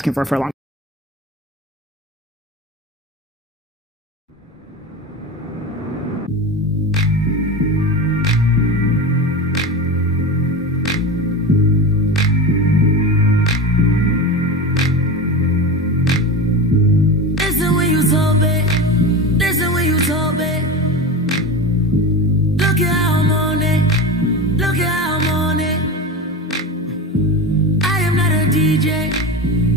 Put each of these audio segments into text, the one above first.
asking for a long. Look at how I'm on it. Look at how I'm on it. I am not a DJ.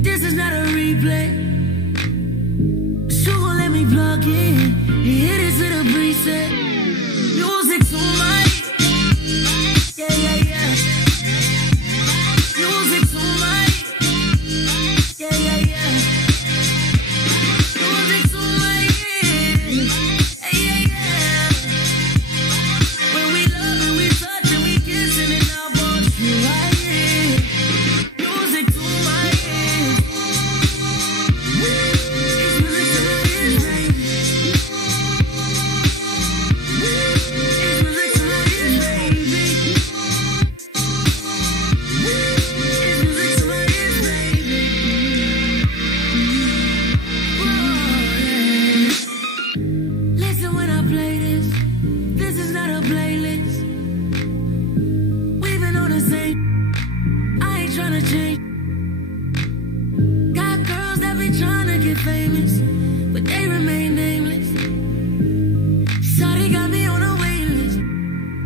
This is not a replay. So gon' let me plug in. Hit it to the preset. Music to my. Yeah, yeah, yeah. Music to my. Yeah, yeah, yeah. Music to my. Yeah, yeah, yeah. When we love and we touch and we kissing and I want you right here. Music to my ears. It's music to my ears, baby. It's music to my ears, baby. It's music to my ears, baby. Whoa, yeah. Listen when I play this. This is not a playlist. We've been on the same. I ain't tryna change. Got girls that be tryna get famous, but they remain nameless. Shawty got me on a waiting list.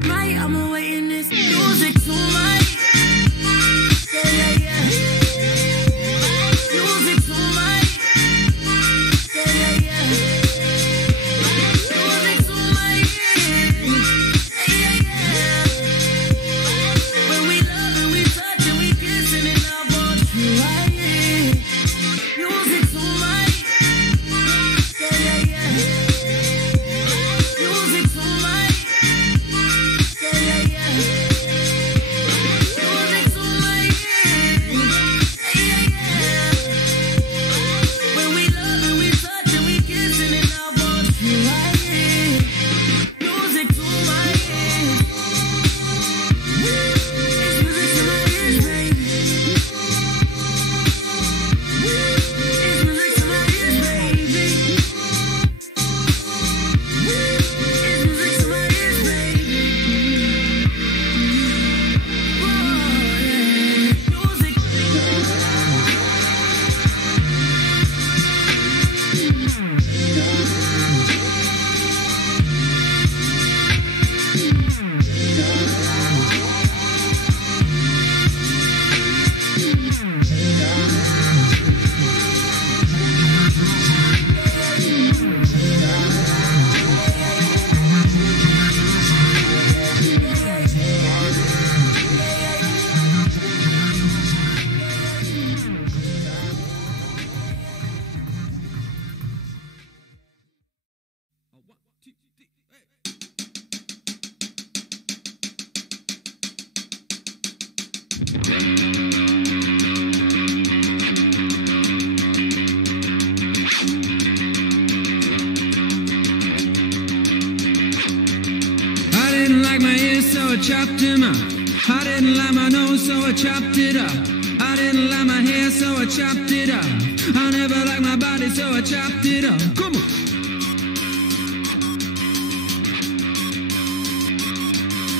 Right, I'm awaiting this music to my. Yeah, yeah, yeah. Music to my. Yeah, yeah, yeah. Music to my ears. Yeah, yeah, yeah. When we love and we touch and we kissing and I want you right here. Music to my. Yeah, yeah, yeah. Music to my. Yeah, yeah, yeah. Music to my ears. Yeah, yeah, yeah. When we love and we touch and we kissing and I want you right here. Music to my ears. It's music to my ears, baby. It's music to my ears, baby. It's music to my ears, baby. Whoa, yeah. Music. I didn't like my ears, so I chopped him up. I didn't like my nose, so I chopped it up. I didn't like my hair, so I chopped it up. I never liked my body, so I chopped it up. Come on.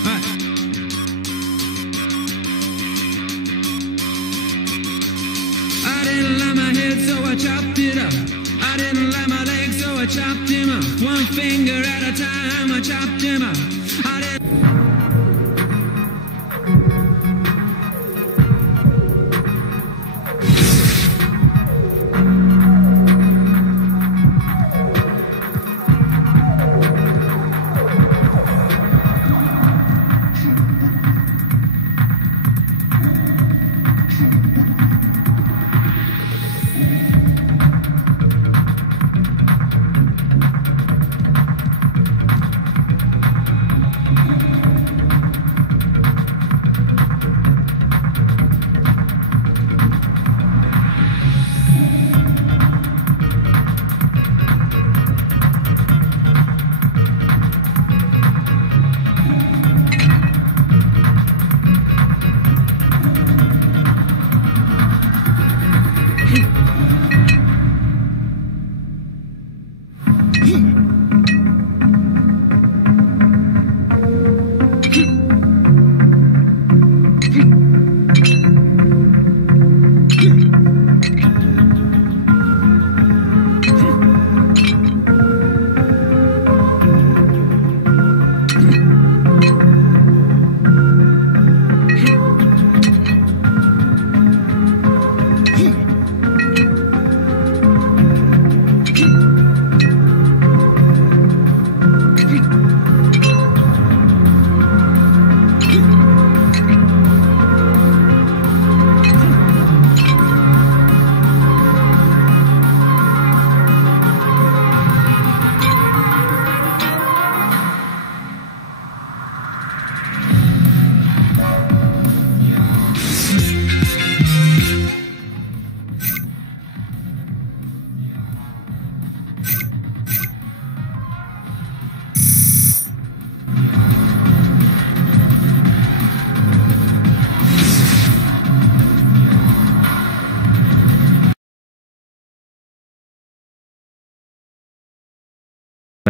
All right. I didn't like my head, so I chopped it up. I didn't like my legs, so I chopped him up. One finger at a time, I chopped him up. I didn't.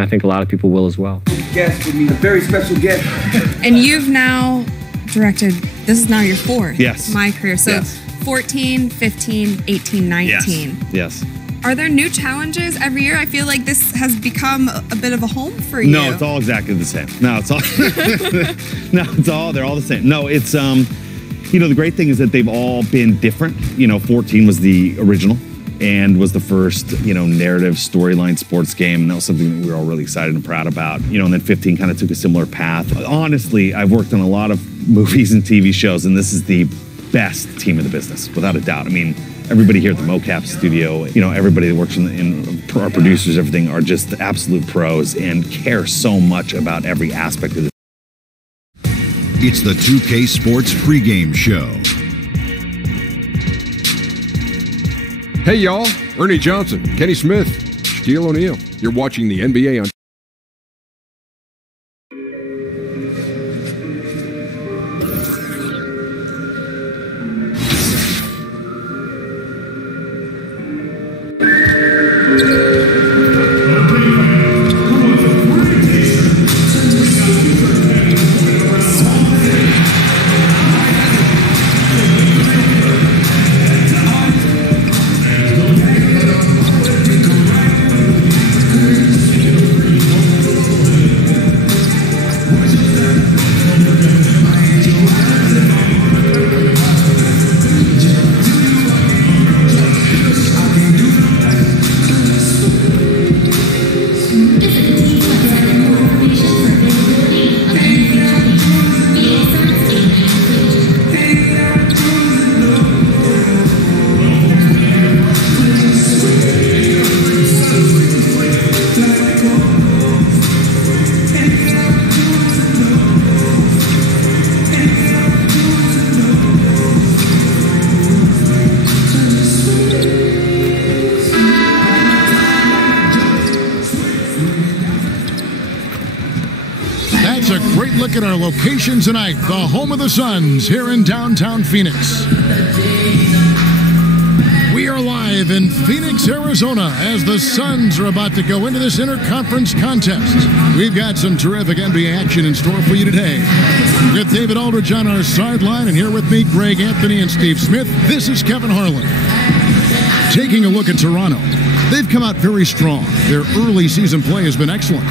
I think a lot of people will as well. Guest with me, a very special guest. And you've now directed, this is now your fourth. Yes. My career. So Yes. 14, 15, 18, 19. Yes. Are there new challenges every year? I feel like this has become a bit of a home for you. No, it's all exactly the same. No, it's all, they're all the same. No, it's, you know, the great thing is that they've all been different. You know, 14 was the original and was the first, you know, narrative storyline sports game. And that was something that we were all really excited and proud about. You know, and then 15 kind of took a similar path. Honestly, I've worked on a lot of movies and TV shows, and this is the best team in the business, without a doubt. I mean, everybody here at the mocap studio, you know, everybody that works in our producers, everything are just absolute pros and care so much about every aspect of this. It's the 2K Sports pregame show. Hey y'all, Ernie Johnson, Kenny Smith, Shaquille O'Neal. You're watching the NBA on At our location tonight, the home of the Suns here in downtown Phoenix. We are live in Phoenix, Arizona, as the Suns are about to go into this interconference contest. We've got some terrific NBA action in store for you today. With David Aldridge on our sideline, and here with me, Greg Anthony and Steve Smith, this is Kevin Harlan. Taking a look at Toronto, they've come out very strong. Their early season play has been excellent.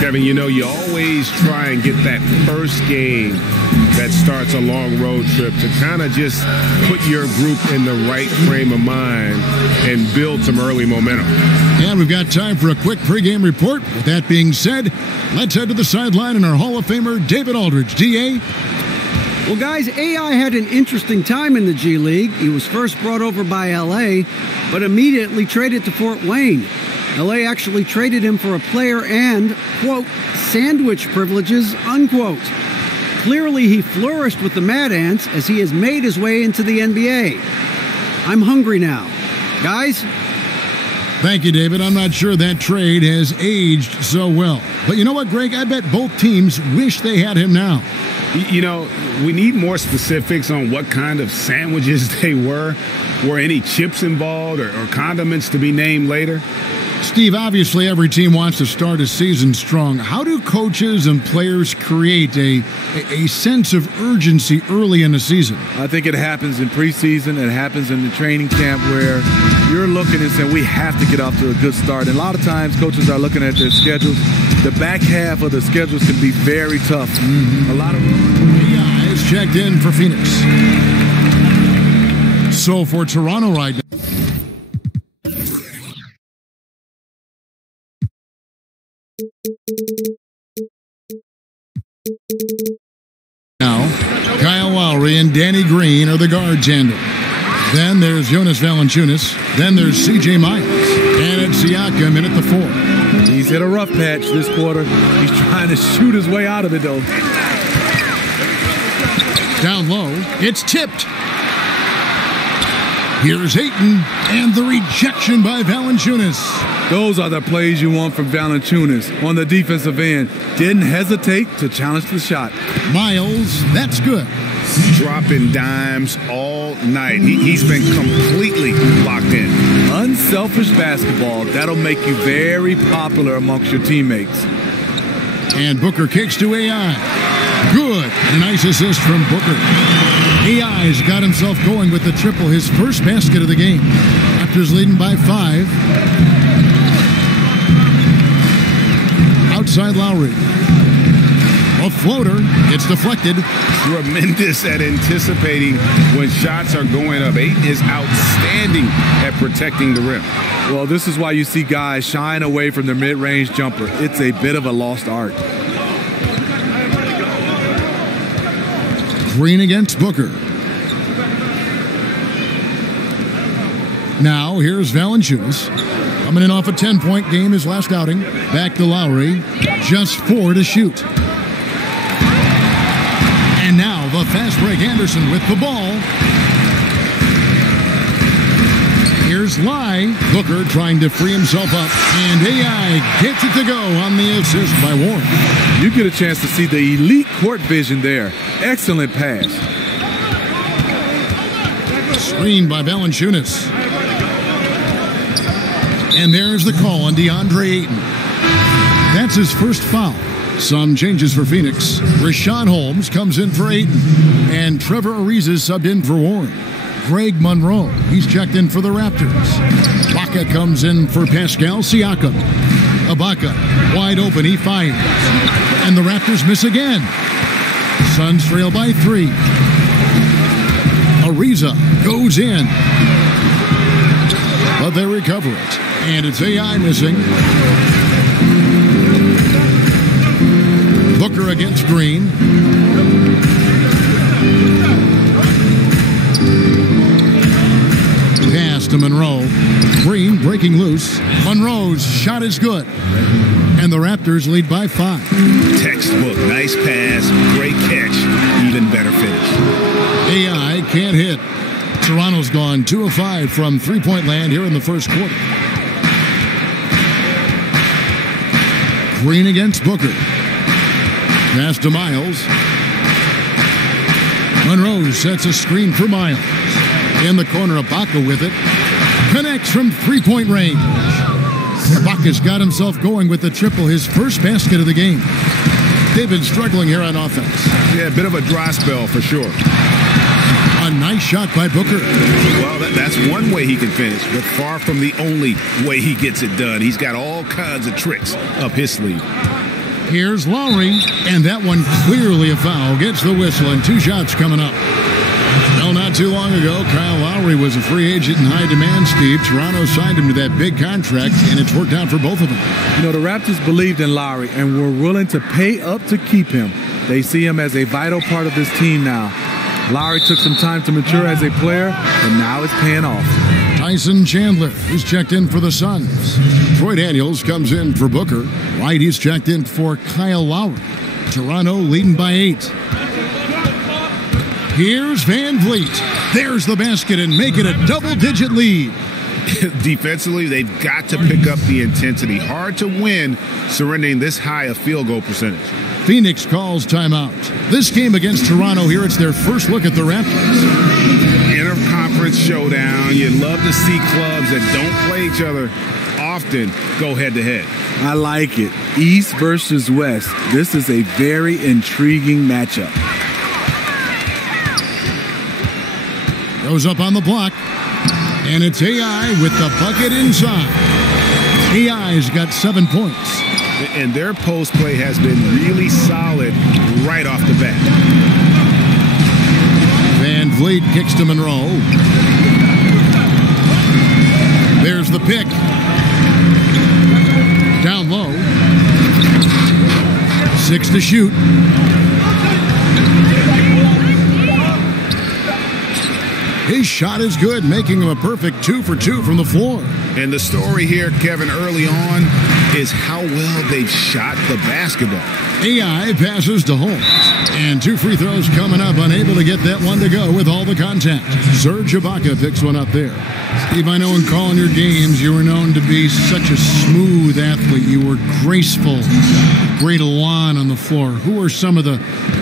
Kevin, you know, you always try and get that first game that starts a long road trip to kind of just put your group in the right frame of mind and build some early momentum. And we've got time for a quick pregame report. With that being said, let's head to the sideline and our Hall of Famer, David Aldridge. D.A.? Well, guys, AI had an interesting time in the G League. He was first brought over by L.A., but immediately traded to Fort Wayne. L.A. actually traded him for a player and, quote, sandwich privileges, unquote. Clearly, he flourished with the Mad Ants as he has made his way into the NBA. I'm hungry now. Guys? Thank you, David. I'm not sure that trade has aged so well. But you know what, Greg? I bet both teams wish they had him now. You know, we need more specifics on what kind of sandwiches they were. Were any chips involved or condiments to be named later? Steve, obviously every team wants to start a season strong. How do coaches and players create a sense of urgency early in the season? I think it happens in preseason. It happens in the training camp where you're looking and saying, we have to get off to a good start. And a lot of times coaches are looking at their schedules. The back half of the schedules can be very tough. A lot of AI is checked in for Phoenix. So for Toronto right now. Now, Kyle Lowry and Danny Green are the guards handle. Then there's Jonas Valanciunas. Then there's C.J. Miles. And it's Siakam in at the 4. He's hit a rough patch this quarter. He's trying to shoot his way out of it, though. Down low, it's tipped. Here's Ayton, and the rejection by Valanciunas. Those are the plays you want from Valanciunas on the defensive end. Didn't hesitate to challenge the shot. Miles, that's good. dropping dimes all night. He's been completely locked in. Unselfish basketball. That'll make you very popular amongst your teammates. And Booker kicks to AI. Good. A nice assist from Booker. AI's got himself going with the triple, his first basket of the game. Raptors leading by 5. Outside Lowry. A floater gets deflected. Tremendous at anticipating when shots are going up. Ayton is outstanding at protecting the rim. Well, this is why you see guys shying away from their mid-range jumper. It's a bit of a lost art. Green against Booker. Now, here's Valanciunas. Coming in off a 10-point game his last outing. Back to Lowry. Just 4 to shoot. And now the fast break Anderson with the ball. Here's Lai. Booker trying to free himself up. And AI gets it to go on the assist by Warren. You get a chance to see the elite court vision there. Excellent pass. Screened by Valanciunas. And there's the call on DeAndre Ayton. That's his first foul. Some changes for Phoenix. Rashawn Holmes comes in for Ayton. And Trevor Ariza subbed in for Warren. Greg Monroe, he's checked in for the Raptors. Ibaka comes in for Pascal Siakam. Ibaka, wide open, he fires. And the Raptors miss again. Suns trail by 3. Ariza goes in. But they recover it. And it's AI missing. Booker against Green. Pass to Monroe. Green breaking loose. Monroe's shot is good. And the Raptors lead by 5. Textbook. Nice pass. Great catch. Even better finish. AI can't hit. Toronto's gone 2 of 5 from three-point land here in the first quarter. Green against Booker. Pass to Miles. Monroe sets a screen for Miles. In the corner, Ibaka with it. Connects from three-point range. Ibaka's got himself going with the triple, his first basket of the game. They've been struggling here on offense. Yeah, a bit of a dry spell for sure. A nice shot by Booker. Well, that's one way he can finish, but far from the only way he gets it done. He's got all kinds of tricks up his sleeve. Here's Lowry, and that one clearly a foul. Gets the whistle, and 2 shots coming up. Well, not too long ago, Kyle Lowry was a free agent in high demand, Steve. Toronto signed him to that big contract, and it's worked out for both of them. You know, the Raptors believed in Lowry and were willing to pay up to keep him. They see him as a vital part of this team now. Lowry took some time to mature as a player, and now it's paying off. Tyson Chandler is checked in for the Suns. Troy Daniels comes in for Booker. White, he's checked in for Kyle Lowry. Toronto leading by 8. Here's Van Vliet. There's the basket and make it a double-digit lead. Defensively, they've got to pick up the intensity. Hard to win surrendering this high a field goal percentage. Phoenix calls timeout. This game against Toronto here, it's their first look at the Raptors. Inter-conference showdown. You'd love to see clubs that don't play each other often go head-to-head. I like it. East versus West. This is a very intriguing matchup. Goes up on the block. And it's AI with the bucket inside. AI's got 7 points. And their post play has been really solid right off the bat. Van Vliet kicks to Monroe. There's the pick. Down low. 6 to shoot. His shot is good, making him a perfect 2 for 2 from the floor. And the story here, Kevin, early on is how well they've shot the basketball. AI passes to Holmes. And 2 free throws coming up, unable to get that one to go with all the contact. Serge Ibaka picks one up there. Steve, I know in calling your games, you were known to be such a smooth athlete. You were graceful, great elan on the floor. Who are some of the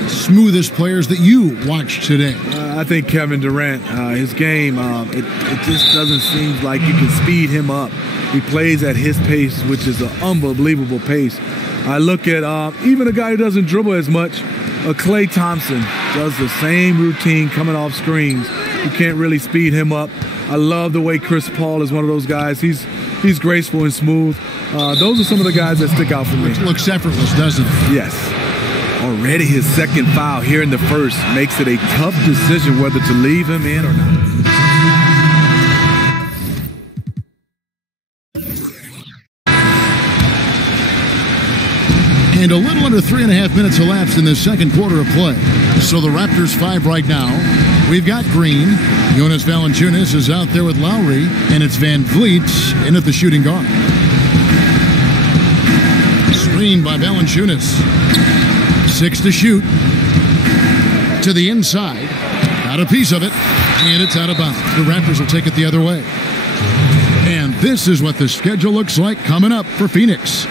smoothest players that you watched today? I think Kevin Durant, his game, it just doesn't seem like you can speed him up. He plays at his pace, which is an unbelievable pace. I look at even a guy who doesn't dribble as much, Klay Thompson does the same routine coming off screens. You can't really speed him up. I love the way Chris Paul is one of those guys. He's graceful and smooth. Those are some of the guys that stick out for me. It looks effortless, doesn't it? Yes. Already his second foul here in the first makes it a tough decision whether to leave him in or not. And a little under 3.5 minutes elapsed in the second quarter of play. So the Raptors 5 right now. We've got Green. Jonas Valanciunas is out there with Lowry. And it's Van Vliet in at the shooting guard. Screen by Valanciunas. 6 to shoot. To the inside. Got a piece of it. And it's out of bounds. The Raptors will take it the other way. And this is what the schedule looks like coming up for Phoenix.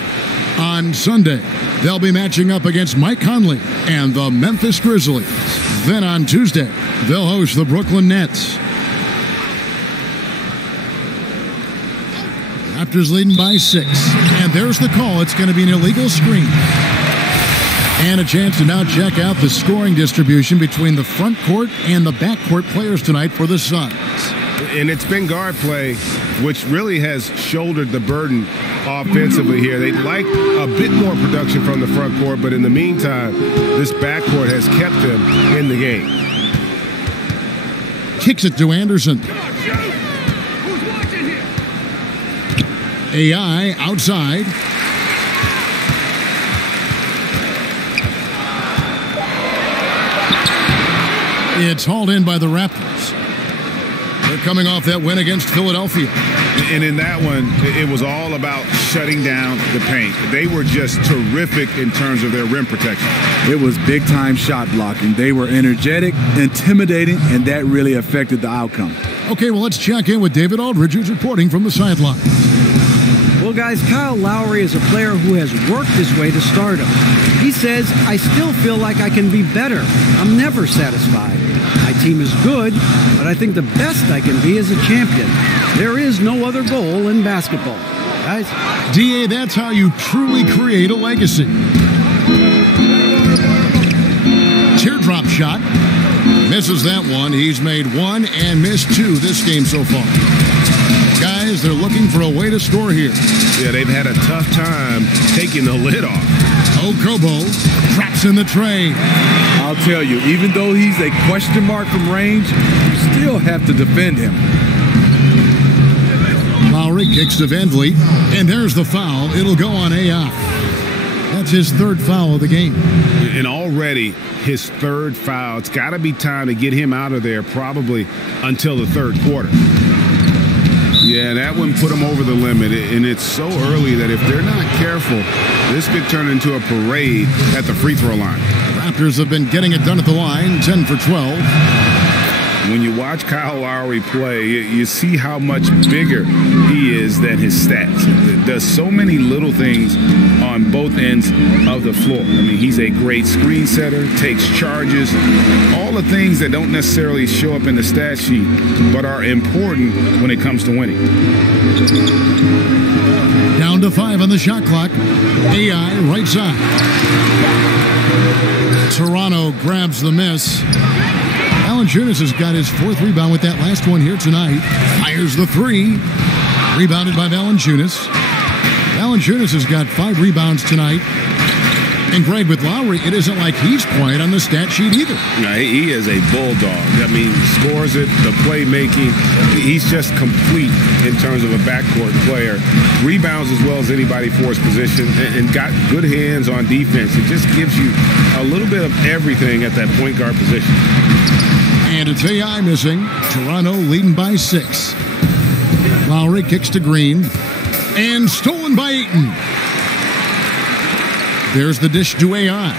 On Sunday, they'll be matching up against Mike Conley and the Memphis Grizzlies. Then on Tuesday, they'll host the Brooklyn Nets. Raptors leading by 6. And there's the call. It's going to be an illegal screen. And a chance to now check out the scoring distribution between the front court and the back court players tonight for the Suns. And it's been guard play, which really has shouldered the burden offensively here. They'd like a bit more production from the front court, but in the meantime, this backcourt has kept them in the game. Kicks it to Anderson. AI outside. It's hauled in by the Raptors. They're coming off that win against Philadelphia. And in that one, it was all about shutting down the paint. They were just terrific in terms of their rim protection. It was big-time shot blocking. They were energetic, intimidating, and that really affected the outcome. Okay, well, let's check in with David Aldridge, who's reporting from the sideline. Well, guys, Kyle Lowry is a player who has worked his way to stardom. He says, I still feel like I can be better. I'm never satisfied. My team is good, but I think the best I can be is a champion. There is no other goal in basketball. Guys? DA, that's how you truly create a legacy. Teardrop shot. Misses that one. He's made 1 and missed 2 this game so far. Guys, they're looking for a way to score here. Yeah, they've had a tough time taking the lid off. Okobo traps in the tray. I'll tell you, even though he's a question mark from range, you still have to defend him. Lowry kicks to Van Vliet, and there's the foul. It'll go on AI. That's his 3rd foul of the game. And already his 3rd foul. It's got to be time to get him out of there probably until the 3rd quarter. Yeah, that one put them over the limit, and it's so early that if they're not careful, this could turn into a parade at the free throw line. Raptors have been getting it done at the line, 10 for 12. When you watch Kyle Lowry play, you see how much bigger he is than his stats. Does so many little things on both ends of the floor. I mean, he's a great screen setter, takes charges, all the things that don't necessarily show up in the stat sheet, but are important when it comes to winning. Down to 5 on the shot clock. AI right side. Toronto grabs the miss. Valanciunas has got his 4th rebound with that last one here tonight. Fires the 3. Rebounded by Valanciunas. Valanciunas has got 5 rebounds tonight. And Greg, with Lowry, it isn't like he's quiet on the stat sheet either. No, he is a bulldog. I mean, scores it, the playmaking. He's just complete in terms of a backcourt player. Rebounds as well as anybody for his position, and got good hands on defense. It just gives you a little bit of everything at that point guard position. And it's AI missing. Toronto leading by 6. Lowry kicks to Green. And stolen by Ayton. There's the dish to AI.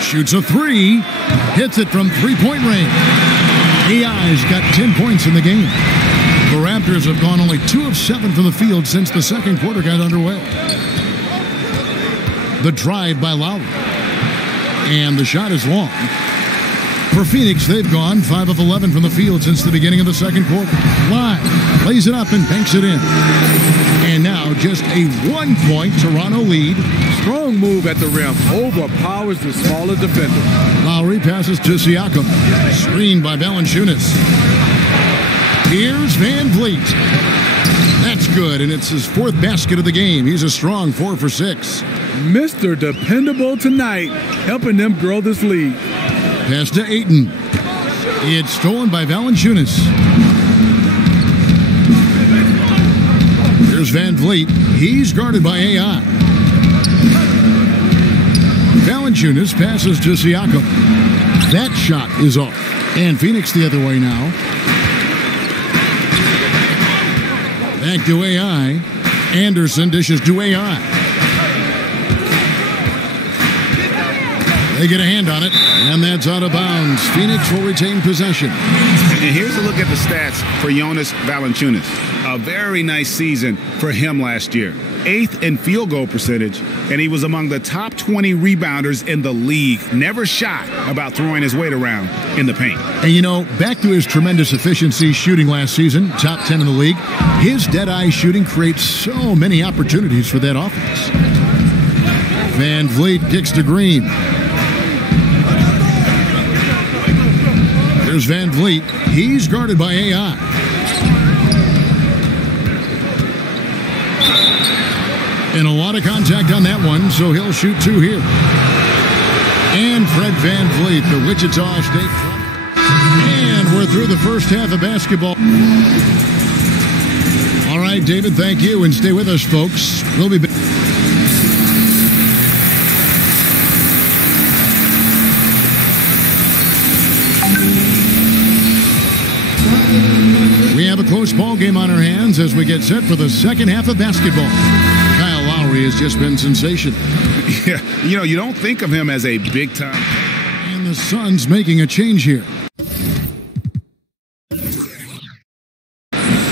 Shoots a three. Hits it from three-point range. AI's got 10 points in the game. The Raptors have gone only 2 of 7 from the field since the second quarter got underway. The drive by Lowry. And the shot is long. For Phoenix, they've gone 5 of 11 from the field since the beginning of the second quarter. Live lays it up and banks it in. And now just a 1-point Toronto lead. Strong move at the rim. Overpowers the smaller defender. Lowry passes to Siakam. Screened by Valanciunas. Here's Van Vliet. That's good, and it's his 4th basket of the game. He's a strong 4 for 6. Mr. Dependable tonight, helping them grow this lead. Pass to Ayton. It's stolen by Valanciunas. Here's Van Vliet. He's guarded by AI. Valanciunas passes to Siakam. That shot is off. And Phoenix the other way now. Back to AI. Anderson dishes to AI. They get a hand on it, and that's out of bounds. Phoenix will retain possession. And here's a look at the stats for Jonas Valanciunas. A very nice season for him last year. 8th in field goal percentage, and he was among the top 20 rebounders in the league. Never shy about throwing his weight around in the paint. And you know, back to his tremendous efficiency shooting last season, top 10 in the league, his dead-eye shooting creates so many opportunities for that offense. Van Vliet kicks to Green. There's Van Vliet. He's guarded by AI. And a lot of contact on that one, so he'll shoot 2 here. And Fred Van Vliet, the Wichita State. And we're through the first half of basketball. All right, David, thank you, and stay with us, folks. We'll be back. We have a close ball game on our hands as we get set for the second half of basketball. Kyle Lowry has just been sensational. Yeah, you know, you don't think of him as a big-time. And the Suns making a change here.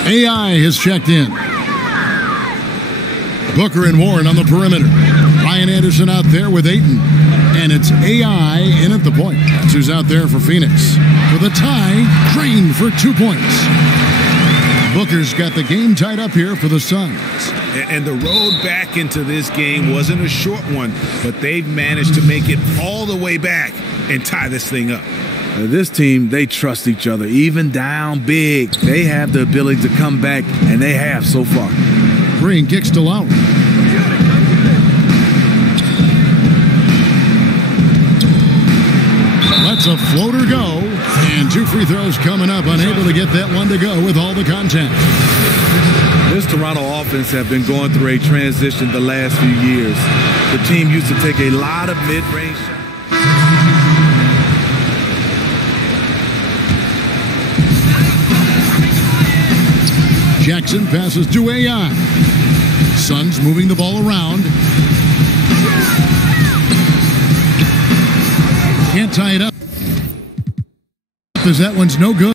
AI has checked in. Booker and Warren on the perimeter. Ryan Anderson out there with Ayton. And it's AI in at the point. That's who's out there for Phoenix. For the tie, Green for 2 points. Booker's got the game tied up here for the Suns. And the road back into this game wasn't a short one, but they've managed to make it all the way back and tie this thing up. This team, they trust each other. Even down big, they have the ability to come back, and they have so far. Green kicks to Lowry. Lets a floater go. And 2 free throws coming up. Unable to get that one to go with all the contact. This Toronto offense have been going through a transition the last few years. The team used to take a lot of mid-range shots. Jackson passes to AI. Suns moving the ball around. Can't tie it up. Because that one's no good.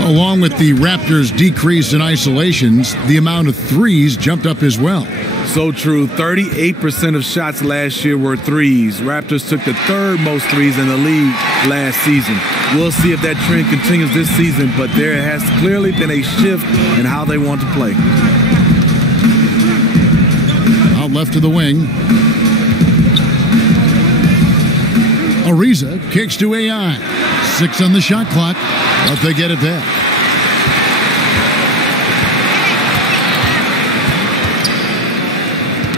Along with the Raptors' decrease in isolations, the amount of threes jumped up as well. So true. 38% of shots last year were threes. Raptors took the 3rd most threes in the league last season. We'll see if that trend continues this season, but there has clearly been a shift in how they want to play. Out left to the wing. Ariza kicks to AI. 6 on the shot clock, but they get it back.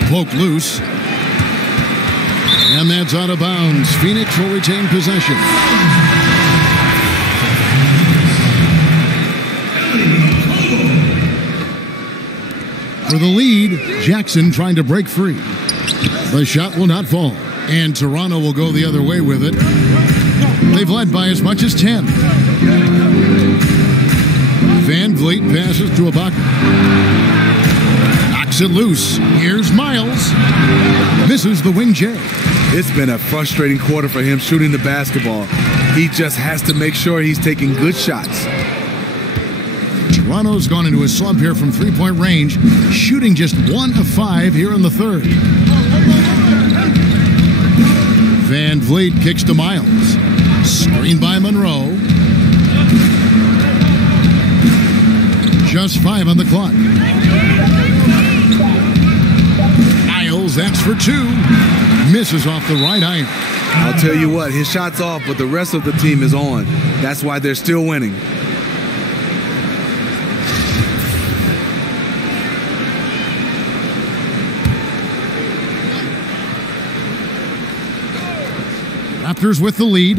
Poke loose. And that's out of bounds. Phoenix will retain possession. For the lead, Jackson trying to break free. The shot will not fall. And Toronto will go the other way with it. They've led by as much as 10. Van Vliet passes to Ibaka. Knocks Kicks it loose. Here's Miles. Misses the wing J. It's been a frustrating quarter for him shooting the basketball. He just has to make sure he's taking good shots. Toronto's gone into a slump here from three-point range, shooting just 1 of 5 here in the third. Van Vliet kicks to Miles. Screened by Monroe. Just 5 on the clock. Miles, that's for 2. Misses off the right iron. I'll tell you what, his shot's off, but the rest of the team is on. That's why they're still winning. Raptors with the lead.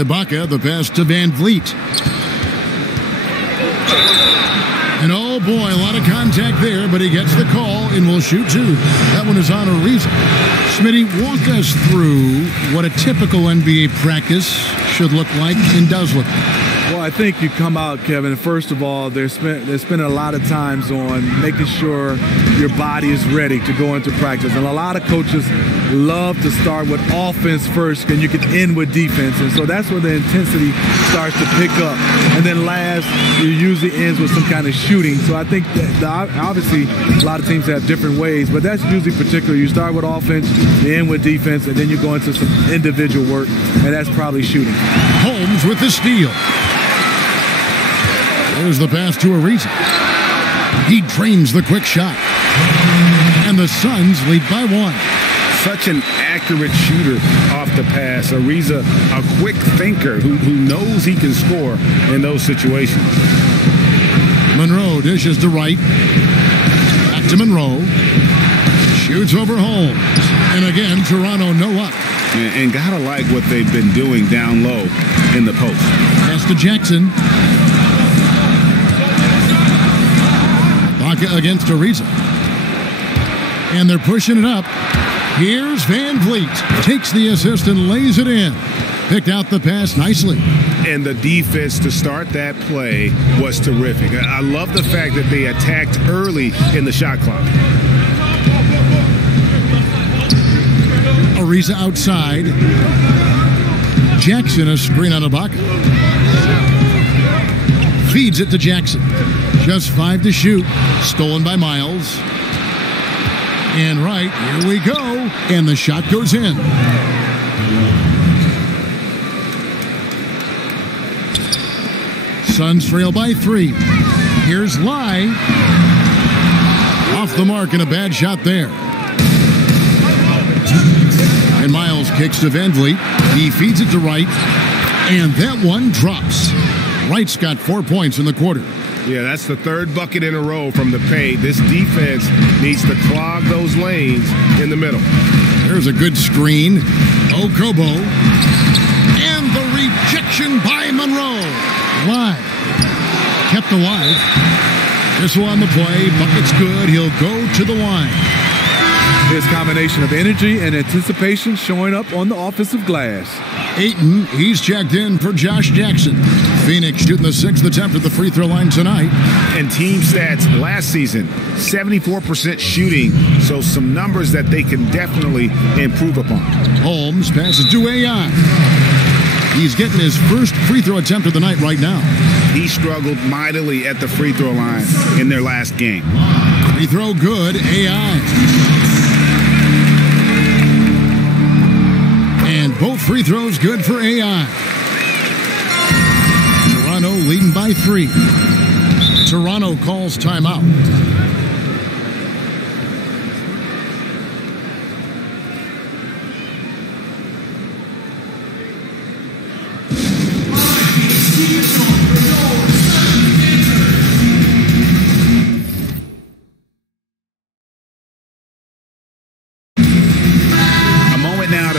Ibaka, the pass to Van Vliet. And oh boy, a lot of contact there, but he gets the call and will shoot 2. That one is on Ariza. Smitty, walk us through what a typical NBA practice should look like and does look like. Well, I think you come out, Kevin, first of all, they're spending a lot of times on making sure your body is ready to go into practice. And a lot of coaches love to start with offense first, and you can end with defense. And so that's where the intensity starts to pick up. And then last, it usually ends with some kind of shooting. So I think that obviously a lot of teams have different ways, but that's usually particular. You start with offense, you end with defense, and then you go into some individual work, and that's probably shooting. Holmes with the steal. There's the pass to Ariza. He drains the quick shot. And the Suns lead by 1. Such an accurate shooter off the pass. Ariza, a quick thinker who knows he can score in those situations. Monroe dishes to right. Back to Monroe. Shoots over Holmes. And again, Toronto no up. And gotta like what they've been doing down low in the post. Pass to Jackson. Ibaka against Ariza. And they're pushing it up. Here's Van Vliet. Takes the assist and lays it in. Picked out the pass nicely. And the defense to start that play was terrific. I love the fact that they attacked early in the shot clock. Ariza outside. Jackson a screen on Ibaka. Feeds it to Jackson. Just 5 to shoot. Stolen by Miles. And right, here we go. And the shot goes in. Suns trail by 3. Here's Lai. Off the mark and a bad shot there. And Miles kicks to Van Vliet. He feeds it to Wright. And that one drops. Wright's got 4 points in the quarter. Yeah, that's the 3rd bucket in a row from the paint. This defense needs to clog those lanes in the middle. There's a good screen. Okobo. And the rejection by Monroe. Live. Kept alive. This one on the play. Bucket's good. He'll go to the line. His combination of energy and anticipation showing up on the offensive glass. Ayton, he's checked in for Josh Jackson. Phoenix shooting the 6th attempt at the free throw line tonight. And team stats last season, 74% shooting, so some numbers that they can definitely improve upon. Holmes passes to AI. He's getting his first free throw attempt of the night right now. He struggled mightily at the free throw line in their last game. Free throw good, AI. And both free throws good for AI. Toronto leading by 3. Toronto calls timeout.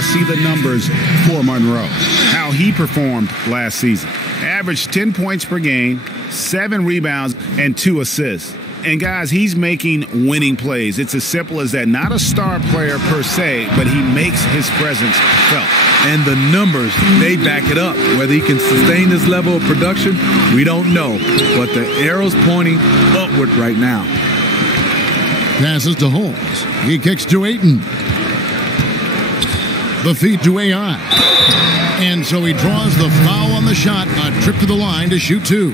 See the numbers for Monroe, how he performed last season. Averaged 10 points per game, 7 rebounds, and 2 assists. And guys, he's making winning plays. It's as simple as that. Not a star player per se, but he makes his presence felt. And the numbers, they back it up. Whether he can sustain this level of production, we don't know. But the arrow's pointing upward right now. Passes to Holmes. He kicks to Ayton. The feed to AI. And so he draws the foul on the shot. A trip to the line to shoot 2.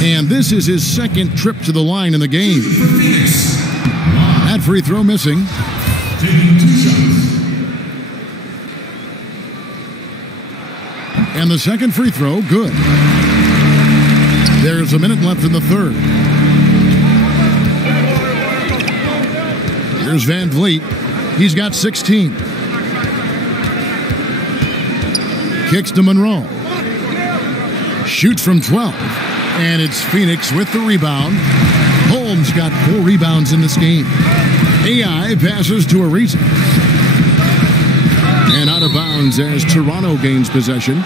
And this is his second trip to the line in the game. That free throw missing. And the second free throw, good. There's a minute left in the third. Here's Van Vliet. He's got 16. Kicks to Monroe. Shoots from 12. And it's Phoenix with the rebound. Holmes got 4 rebounds in this game. AI passes to Ariza. And out of bounds as Toronto gains possession.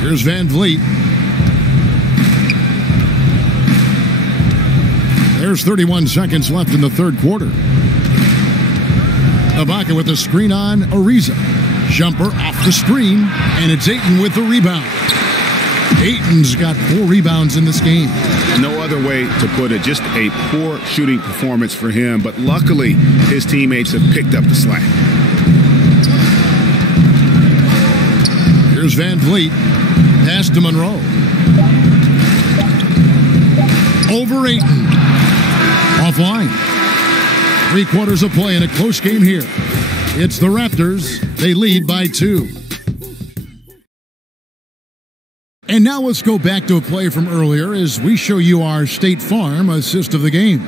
Here's Van Vliet. There's 31 seconds left in the third quarter. Ibaka with the screen on Ariza. Jumper off the screen, and it's Ayton with the rebound. Ayton's got 4 rebounds in this game. No other way to put it. Just a poor shooting performance for him, but luckily his teammates have picked up the slack. Here's Van Vliet. Pass to Monroe. Over Ayton. Offline. 3 quarters of play in a close game here. It's the Raptors. They lead by 2. And now let's go back to a play from earlier as we show you our State Farm assist of the game.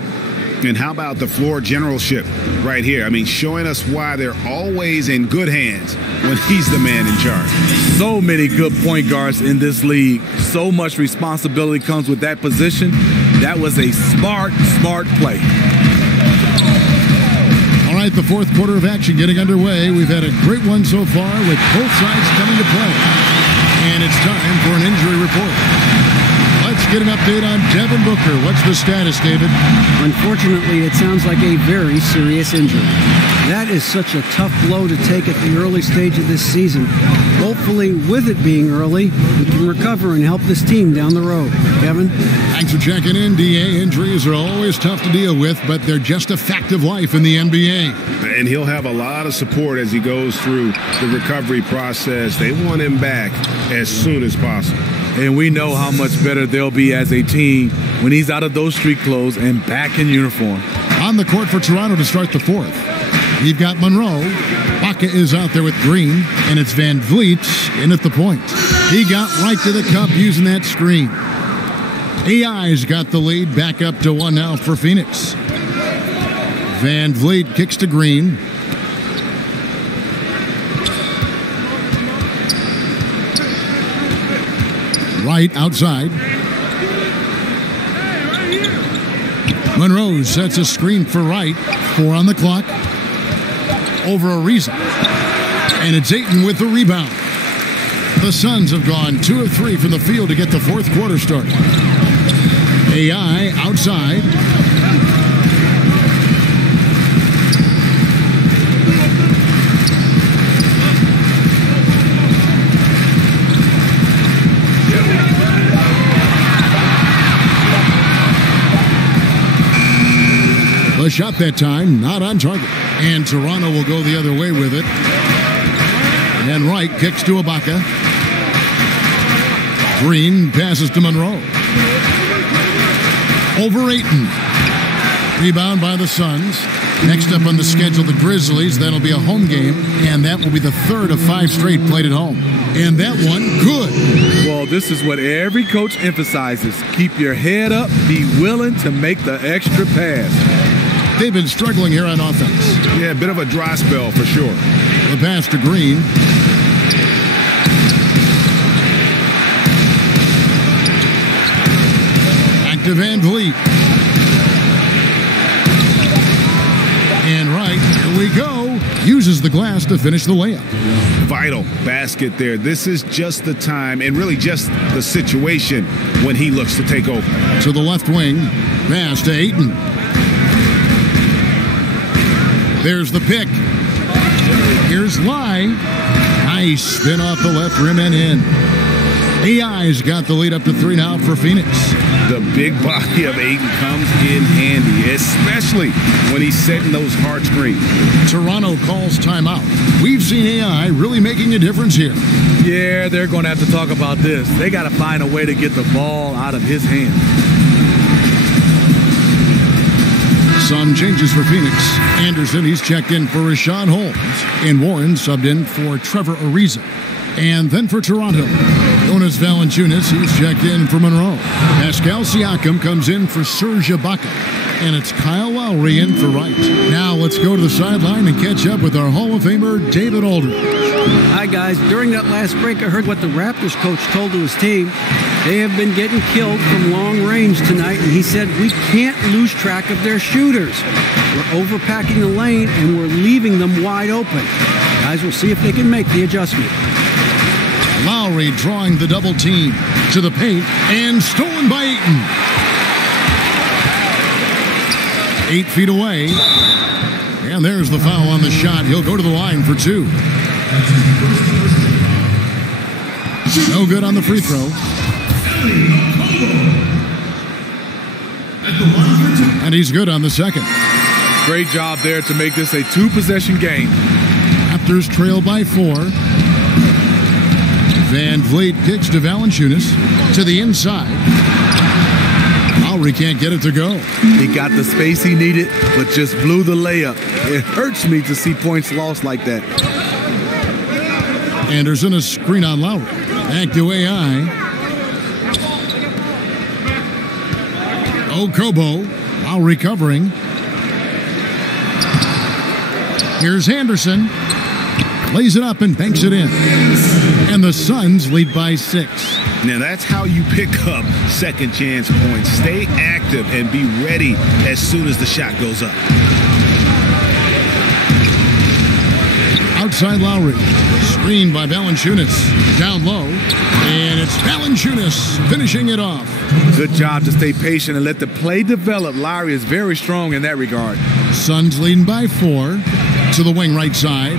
And how about the floor generalship right here? I mean, showing us why they're always in good hands when he's the man in charge. So many good point guards in this league. So much responsibility comes with that position. That was a smart play. All right, the fourth quarter of action getting underway. We've had a great one so far with both sides coming to play. And it's time for an injury report. Let's get an update on Devin Booker. What's the status, David? Unfortunately, it sounds like a very serious injury. That is such a tough blow to take at the early stage of this season. Hopefully, with it being early, he can recover and help this team down the road. Kevin? Thanks for checking in, DA. Injuries are always tough to deal with, but they're just a fact of life in the NBA. And he'll have a lot of support as he goes through the recovery process. They want him back as soon as possible. And we know how much better they'll be as a team when he's out of those street clothes and back in uniform. On the court for Toronto to start the fourth. You've got Monroe. Baca is out there with Green, and it's Van Vliet in at the point. He got right to the cup using that screen. AI's got the lead back up to 1 now for Phoenix. Van Vliet kicks to Green. Right outside. Monroe sets a screen for Wright. 4 on the clock. Over Ariza. And it's Ayton with the rebound. The Suns have gone 2 of 3 from the field to get the fourth quarter start. AI outside. The shot that time, not on target. And Toronto will go the other way with it. And Wright kicks to Ibaka. Green passes to Monroe. Over Ayton. Rebound by the Suns. Next up on the schedule, the Grizzlies. That'll be a home game, and that will be the third of 5 straight played at home. And that one, good. Well, this is what every coach emphasizes. Keep your head up. Be willing to make the extra pass. They've been struggling here on offense. Yeah, a bit of a dry spell for sure. The pass to Green. Back to Van Vliet. And Wright, here Here we go. Uses the glass to finish the layup. Vital basket there. This is just the time and really just the situation when he looks to take over. To the left wing. Pass to Ayton. There's the pick. Here's Lai. Nice spin off the left rim and in. AI's got the lead up to 3 now for Phoenix. The big body of Ayton comes in handy, especially when he's setting those hard screens. Toronto calls timeout. We've seen AI really making a difference here. Yeah, they're going to have to talk about this. They got to find a way to get the ball out of his hands. Some changes for Phoenix. Anderson, he's checked in for Rashawn Holmes. And Warren subbed in for Trevor Ariza. And then for Toronto, Jonas Valanciunas, he's checked in for Monroe. Pascal Siakam comes in for Serge Ibaka. And it's Kyle Lowry in for Wright. Now let's go to the sideline and catch up with our Hall of Famer, David Aldridge. Hi, guys. During that last break, I heard what the Raptors coach told to his team. They have been getting killed from long range tonight, and he said, we can't lose track of their shooters. We're overpacking the lane, and we're leaving them wide open. Guys, we'll see if they can make the adjustment. Lowry drawing the double team to the paint and stolen by Ayton. 8 feet away. And there's the foul on the shot. He'll go to the line for 2. No good on the free throw. And he's good on the second. Great job there to make this a 2-possession game. Raptors trail by 4. Van Vliet kicks to Valanciunas to the inside. Lowry can't get it to go. He got the space he needed, but just blew the layup. It hurts me to see points lost like that. Anderson, a screen on Lowry. Back to AI. Okobo. Lowry covering. Here's Anderson. Lays it up and banks it in. And the Suns lead by 6. Now that's how you pick up second chance points. Stay active and be ready as soon as the shot goes up. Outside Lowry. Screened by Valanciunas. Down low. And it's Valanciunas finishing it off. Good job to stay patient and let the play develop. Lowry is very strong in that regard. Suns leading by 4. To the wing right side.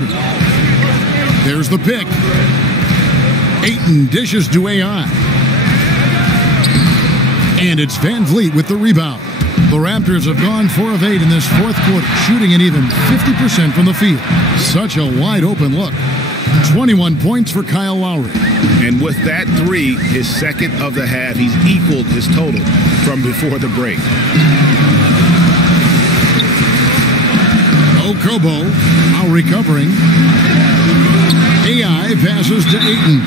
There's the pick. Ayton dishes to AI. And it's Van Vliet with the rebound. The Raptors have gone 4 of 8 in this fourth quarter, shooting an even 50% from the field. Such a wide open look. 21 points for Kyle Lowry. And with that 3, his second of the half, he's equaled his total from before the break. Okobo, now recovering. AI passes to Ayton.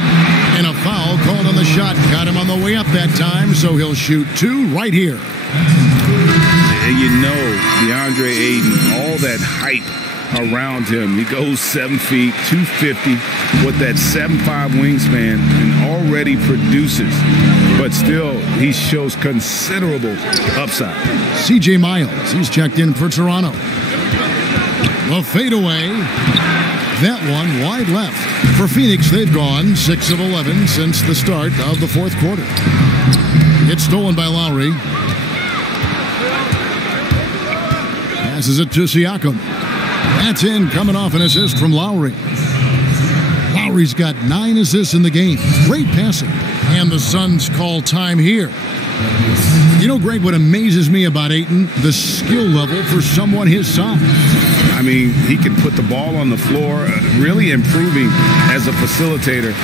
And a foul called on the shot. Got him on the way up that time, so he'll shoot 2 right here. And you know, DeAndre Ayton, all that hype around him. He goes 7 feet, 250 with that 7'5" wingspan and already produces. But still, he shows considerable upside. CJ Miles, he's checked in for Toronto. The fadeaway. That one wide left. For Phoenix, they've gone 6 of 11 since the start of the fourth quarter. It's stolen by Lowry. Passes it to Siakam. That's in, coming off an assist from Lowry. Lowry's got 9 assists in the game. Great passing. And the Suns call time here. You know, Greg, what amazes me about Ayton, the skill level for someone his size. I mean, he can put the ball on the floor, really improving as a facilitator.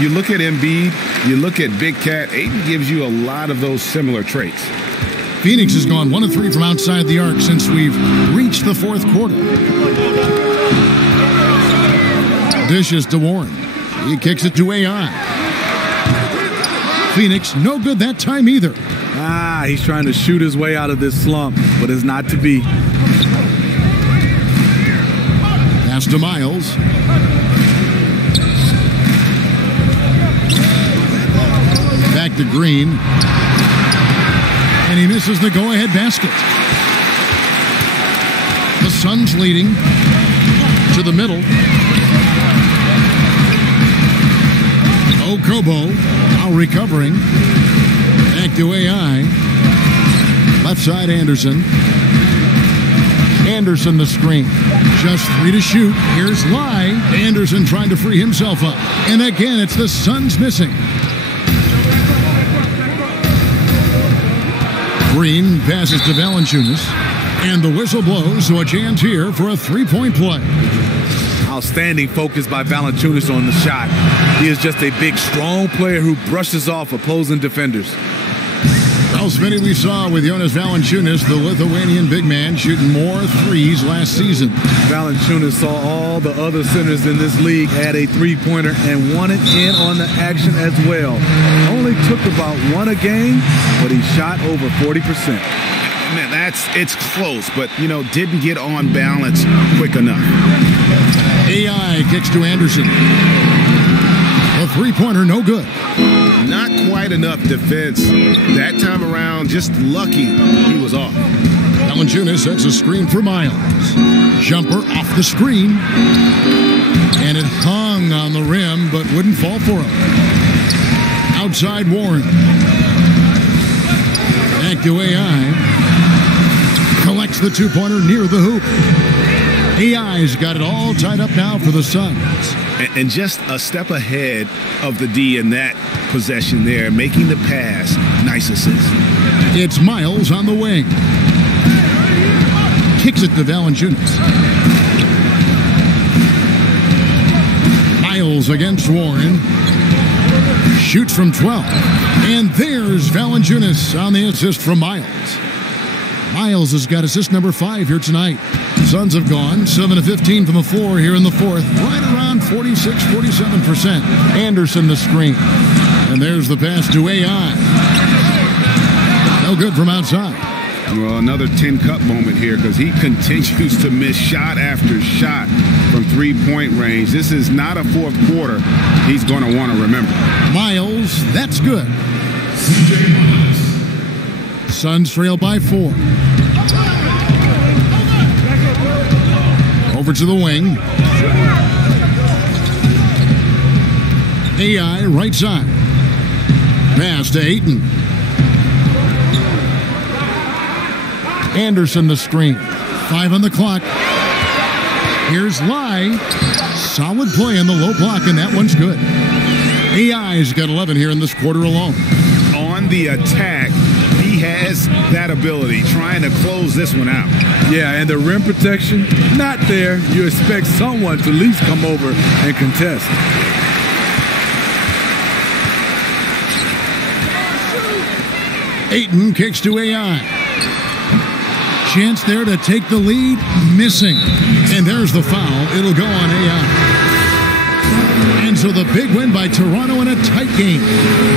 You look at Embiid, you look at Big Cat, Ayton gives you a lot of those similar traits. Phoenix has gone 1 of 3 from outside the arc since we've reached the fourth quarter. Dishes to Warren. He kicks it to AI. Phoenix, no good that time either. He's trying to shoot his way out of this slump, but it's not to be. Pass to Miles. Back to Green. And he misses the go-ahead basket. The Suns leading to the middle. Okobo now recovering. Back to AI. Left side Anderson. Anderson the screen. Just 3 to shoot. Here's Lai. Anderson trying to free himself up. And again, it's the Suns missing. Green passes to Valanciunas. And the whistle blows, so a chance here for a three-point play. Outstanding focus by Valanciunas on the shot. He is just a big, strong player who brushes off opposing defenders. Well, Smitty, we saw with Jonas Valanciunas, the Lithuanian big man, shooting more threes last season. Valanciunas saw all the other centers in this league add a three-pointer and wanted in on the action as well. Only took about 1 a game, but he shot over 40%. Man, it's close, but, didn't get on balance quick enough. AI kicks to Anderson. A three-pointer, no good. Not quite enough defense. That time around, just lucky he was off. Valanciunas sets a screen for Miles. Jumper off the screen. And it hung on the rim, but wouldn't fall for him. Outside Warren. Back to AI. Collects the two-pointer near the hoop. AI's got it all tied up now for the Suns. And just a step ahead of the D in that possession there, making the pass. Nice assist. It's Miles on the wing. Kicks it to Valanciunas. Miles against Warren. Shoots from 12. And there's Valanciunas on the assist from Miles. Miles has got assist number 5 here tonight. Suns have gone 7 of 15 from the floor here in the fourth. Right around 46-47%. Anderson the screen. And there's the pass to AI. No good from outside. Well, another 10-cup moment here because he continues to miss shot after shot from three-point range. This is not a fourth quarter he's going to want to remember. Miles, that's good. Suns trail by 4. Over to the wing. AI right side. Pass to Ayton. Anderson the screen. 5 on the clock. Here's Lai. Solid play in the low block, and that one's good. AI's got 11 here in this quarter alone. On the attack, he has that ability, trying to close this one out. Yeah, and the rim protection, not there. You expect someone to at least come over and contest. Ayton kicks to AI. Chance there to take the lead, missing. And there's the foul. It'll go on AI. And so the big win by Toronto in a tight game.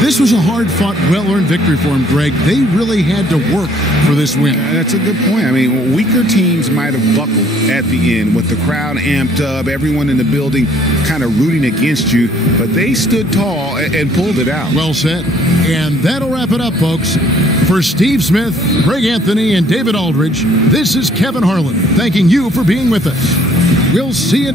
This was a hard-fought, well-earned victory for him, Greg. They really had to work for this win. That's a good point. I mean, weaker teams might have buckled at the end with the crowd amped up, everyone in the building kind of rooting against you, but they stood tall and pulled it out. Well said. And that'll wrap it up, folks. For Steve Smith, Greg Anthony, and David Aldridge, this is Kevin Harlan thanking you for being with us. We'll see you.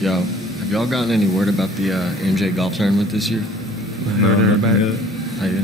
Yo, have y'all gotten any word about the MJ golf tournament this year? I heard about it. How you?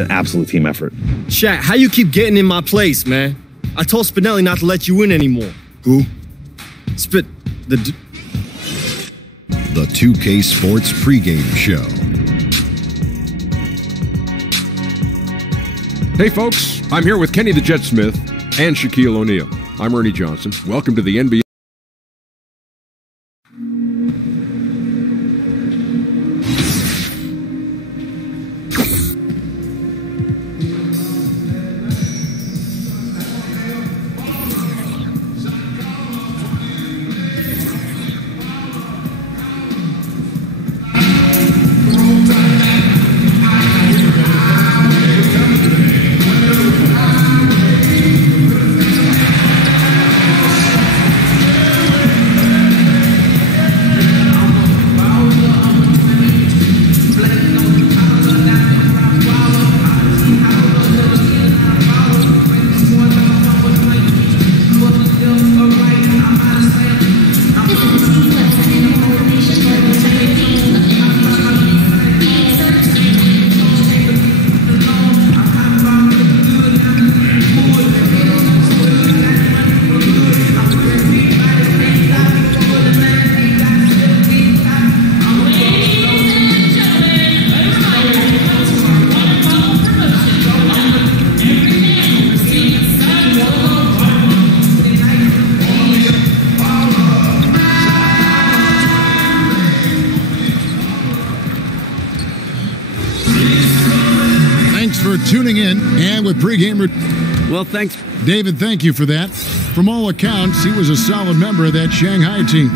an absolute team effort. Shaq, how you keep getting in my place, man? I told Spinelli not to let you in anymore. Who? The 2K Sports pregame show. Hey folks, I'm here with Kenny the Jet Smith and Shaquille O'Neal. I'm Ernie Johnson. Welcome to the NBA. Tuning in and with pregame. Well, thanks, David. Thank you for that. From all accounts, he was a solid member of that Shanghai team.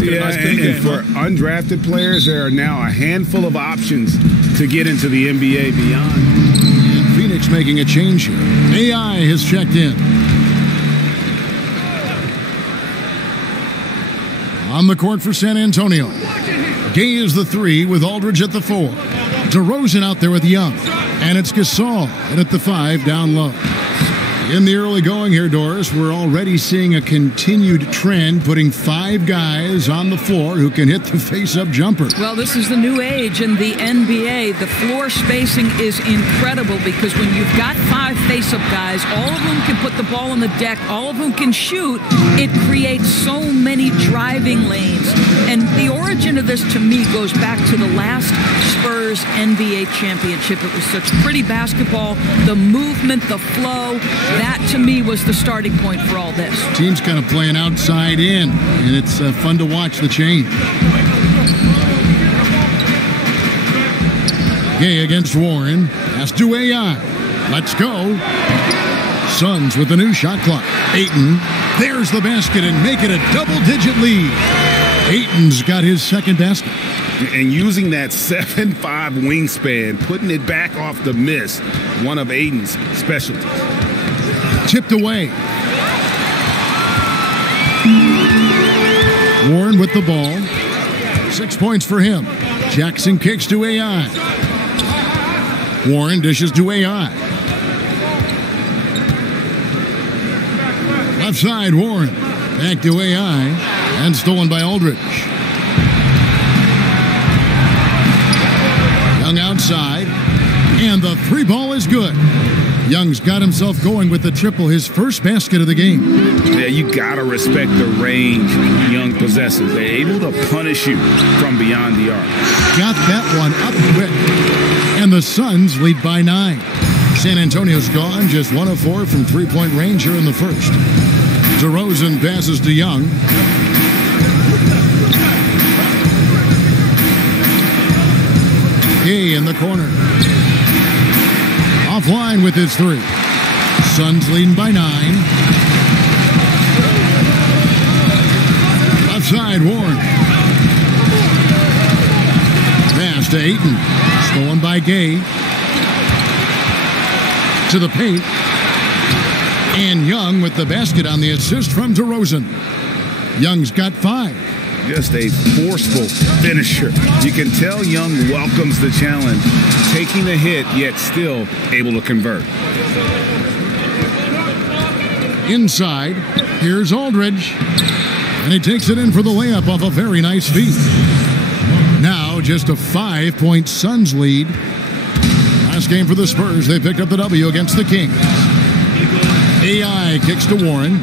Yeah, and for undrafted players, there are now a handful of options to get into the NBA beyond. And Phoenix making a change here. AI has checked in. On the court for San Antonio. Gay is the 3 with Aldridge at the 4. DeRozan out there with Young. And it's Gasol in at the 5 down low. In the early going here, Doris, we're already seeing a continued trend, putting 5 guys on the floor who can hit the face-up jumper. Well, this is the new age in the NBA. The floor spacing is incredible because when you've got 5 face-up guys, all of them can put the ball on the deck, all of them can shoot. It creates so many driving lanes. And the origin of this, to me, goes back to the last Spurs NBA championship. It was such pretty basketball, the movement, the flow. That, to me, was the starting point for all this. Team's kind of playing outside in, and it's fun to watch the change. Gay against Warren. Has to AI. Let's go. Suns with the new shot clock. Ayton. There's the basket and make it a double-digit lead. Ayton's got his second basket. And using that 7'5" wingspan, putting it back off the miss, one of Ayton's specialties. Tipped away. Warren with the ball. 6 points for him. Jackson kicks to AI. Warren dishes to AI. Left side, Warren. Back to AI. And stolen by Aldridge. Young outside. And the 3 ball is good. Young's got himself going with the triple, his first basket of the game. Yeah, you gotta respect the range Young possesses. They're able to punish you from beyond the arc. Got that one up quick. And the Suns lead by 9. San Antonio's gone, just 1 of 4 from three-point range here in the first. DeRozan passes to Young. Gay in the corner. Offline with his 3. Suns leading by 9. Left side, Warren. Pass to Ayton. Stolen by Gay. To the paint. And Young with the basket on the assist from DeRozan. Young's got 5. Just a forceful finisher. You can tell Young welcomes the challenge, taking the hit, yet still able to convert. Inside, here's Aldridge. And he takes it in for the layup off a very nice feed. Now just a 5-point Suns lead. Last game for the Spurs, they picked up the W against the Kings. AI kicks to Warren.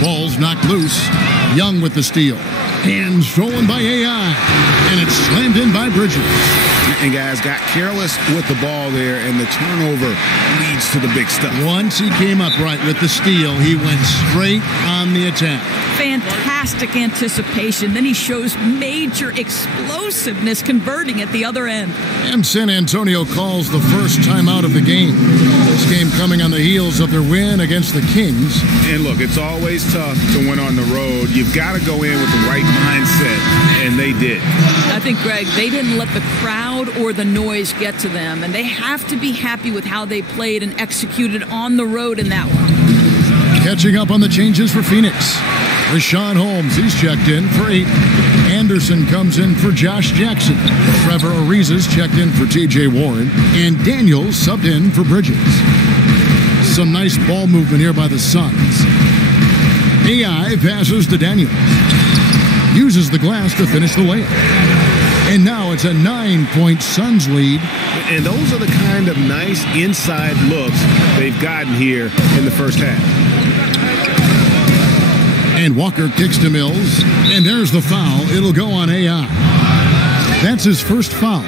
Ball's knocked loose. Young with the steal. Hand stolen by AI. And it's slammed in by Bridges. And guys got careless with the ball there, and the turnover leads to the big stuff. Once he came up right with the steal, he went straight on the attack. Fantastic anticipation. Then he shows major explosiveness converting at the other end. And San Antonio calls the first timeout of the game. This game coming on the heels of their win against the Kings. And look, it's always tough to win on the road. You've got to go in with the right mindset, and they did. I think, Greg, they didn't let the crowd or the noise get to them, and they have to be happy with how they played and executed on the road in that one. Catching up on the changes for Phoenix. Rashawn Holmes, he's checked in for 8. Anderson comes in for Josh Jackson. Trevor Ariza's checked in for TJ Warren. And Daniels subbed in for Bridges. Some nice ball movement here by the Suns. AI passes to Daniels. Uses the glass to finish the layup. And now it's a 9-point Suns lead. And those are the kind of nice inside looks they've gotten here in the first half. And Walker kicks to Mills. And there's the foul. It'll go on AI. That's his first foul.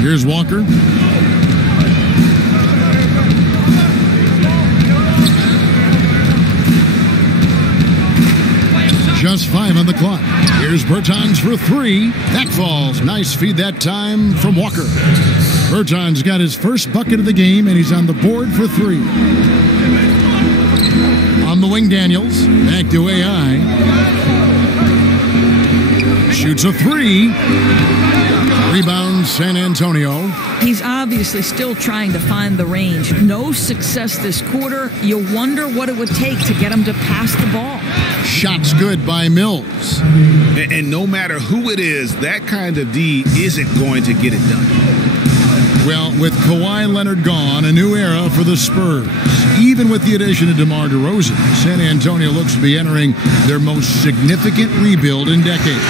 Here's Walker. Just 5 on the clock. Here's Bertans for 3. That falls. Nice feed that time from Walker. Bertans got his first bucket of the game, and he's on the board for 3. On the wing, Daniels. Back to AI. Shoots a 3. Rebound, San Antonio. He's obviously still trying to find the range. No success this quarter. You wonder what it would take to get him to pass the ball. Shots good by Mills. And no matter who it is, that kind of D isn't going to get it done. Well, with Kawhi Leonard gone, a new era for the Spurs. Even with the addition of DeMar DeRozan, San Antonio looks to be entering their most significant rebuild in decades.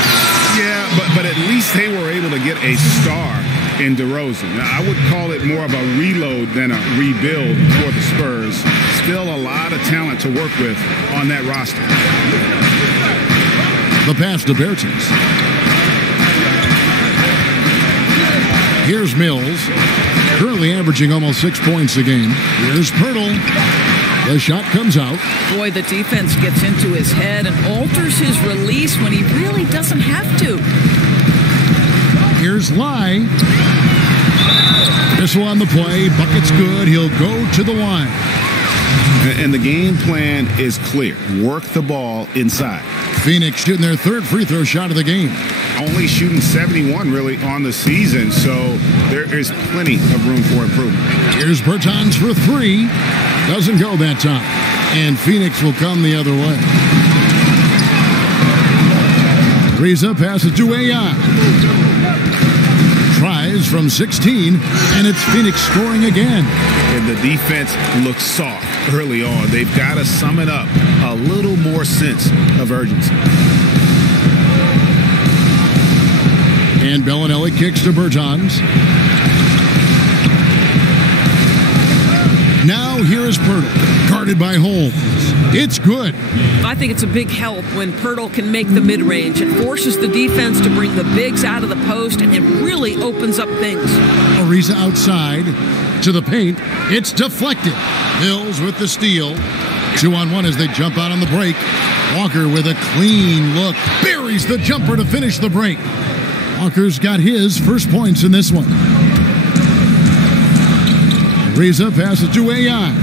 Yeah, but at least they were able to get a star in DeRozan. Now, I would call it more of a reload than a rebuild for the Spurs. Still a lot of talent to work with on that roster. The pass to Bertans. Here's Mills, currently averaging almost 6 points a game. Here's Pirtle. The shot comes out. Boy, the defense gets into his head and alters his release when he really doesn't have to. Here's Lai. Missile on the play. Bucket's good. He'll go to the line. And the game plan is clear. Work the ball inside. Phoenix shooting their third free throw shot of the game. Only shooting 71 really on the season, so there is plenty of room for improvement. Here's Bertans for 3. Doesn't go that time. And Phoenix will come the other way. Ariza passes to AI. Tries from 16, and it's Phoenix scoring again. And the defense looks soft early on. They've got to sum it up. A little more sense of urgency. And Bellinelli kicks to Bertans. Now here is Pirtle, guarded by Holmes. It's good. I think it's a big help when Pirtle can make the mid-range. It forces the defense to bring the bigs out of the post, and it really opens up things. Ariza outside to the paint. It's deflected. Mills with the steal. 2-on-1 as they jump out on the break. Walker with a clean look. Buries the jumper to finish the break. Walker's got his first points in this one. Ariza passes to AI.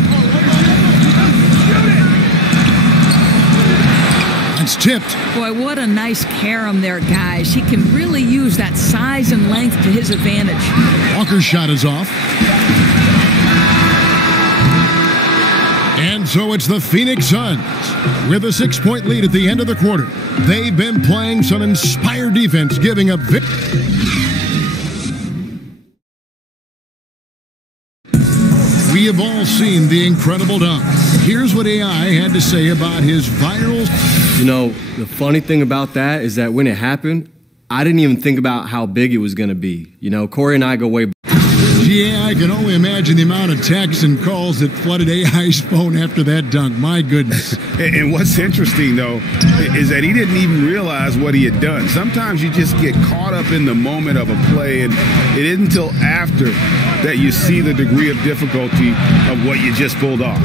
It's tipped. Boy, what a nice carom there, guys. He can really use that size and length to his advantage. Walker's shot is off. And so it's the Phoenix Suns with a 6-point lead at the end of the quarter. They've been playing some inspired defense, giving up We have all seen the incredible dunk. Here's what AI had to say about his viral. You know, the funny thing about that is that when it happened, I didn't even think about how big it was going to be. You know, Corey and I go way back. Yeah, I can only imagine the amount of texts and calls that flooded AI's phone after that dunk. My goodness. And what's interesting, though, is that he didn't even realize what he had done. Sometimes you just get caught up in the moment of a play, and it isn't until after that you see the degree of difficulty of what you just pulled off.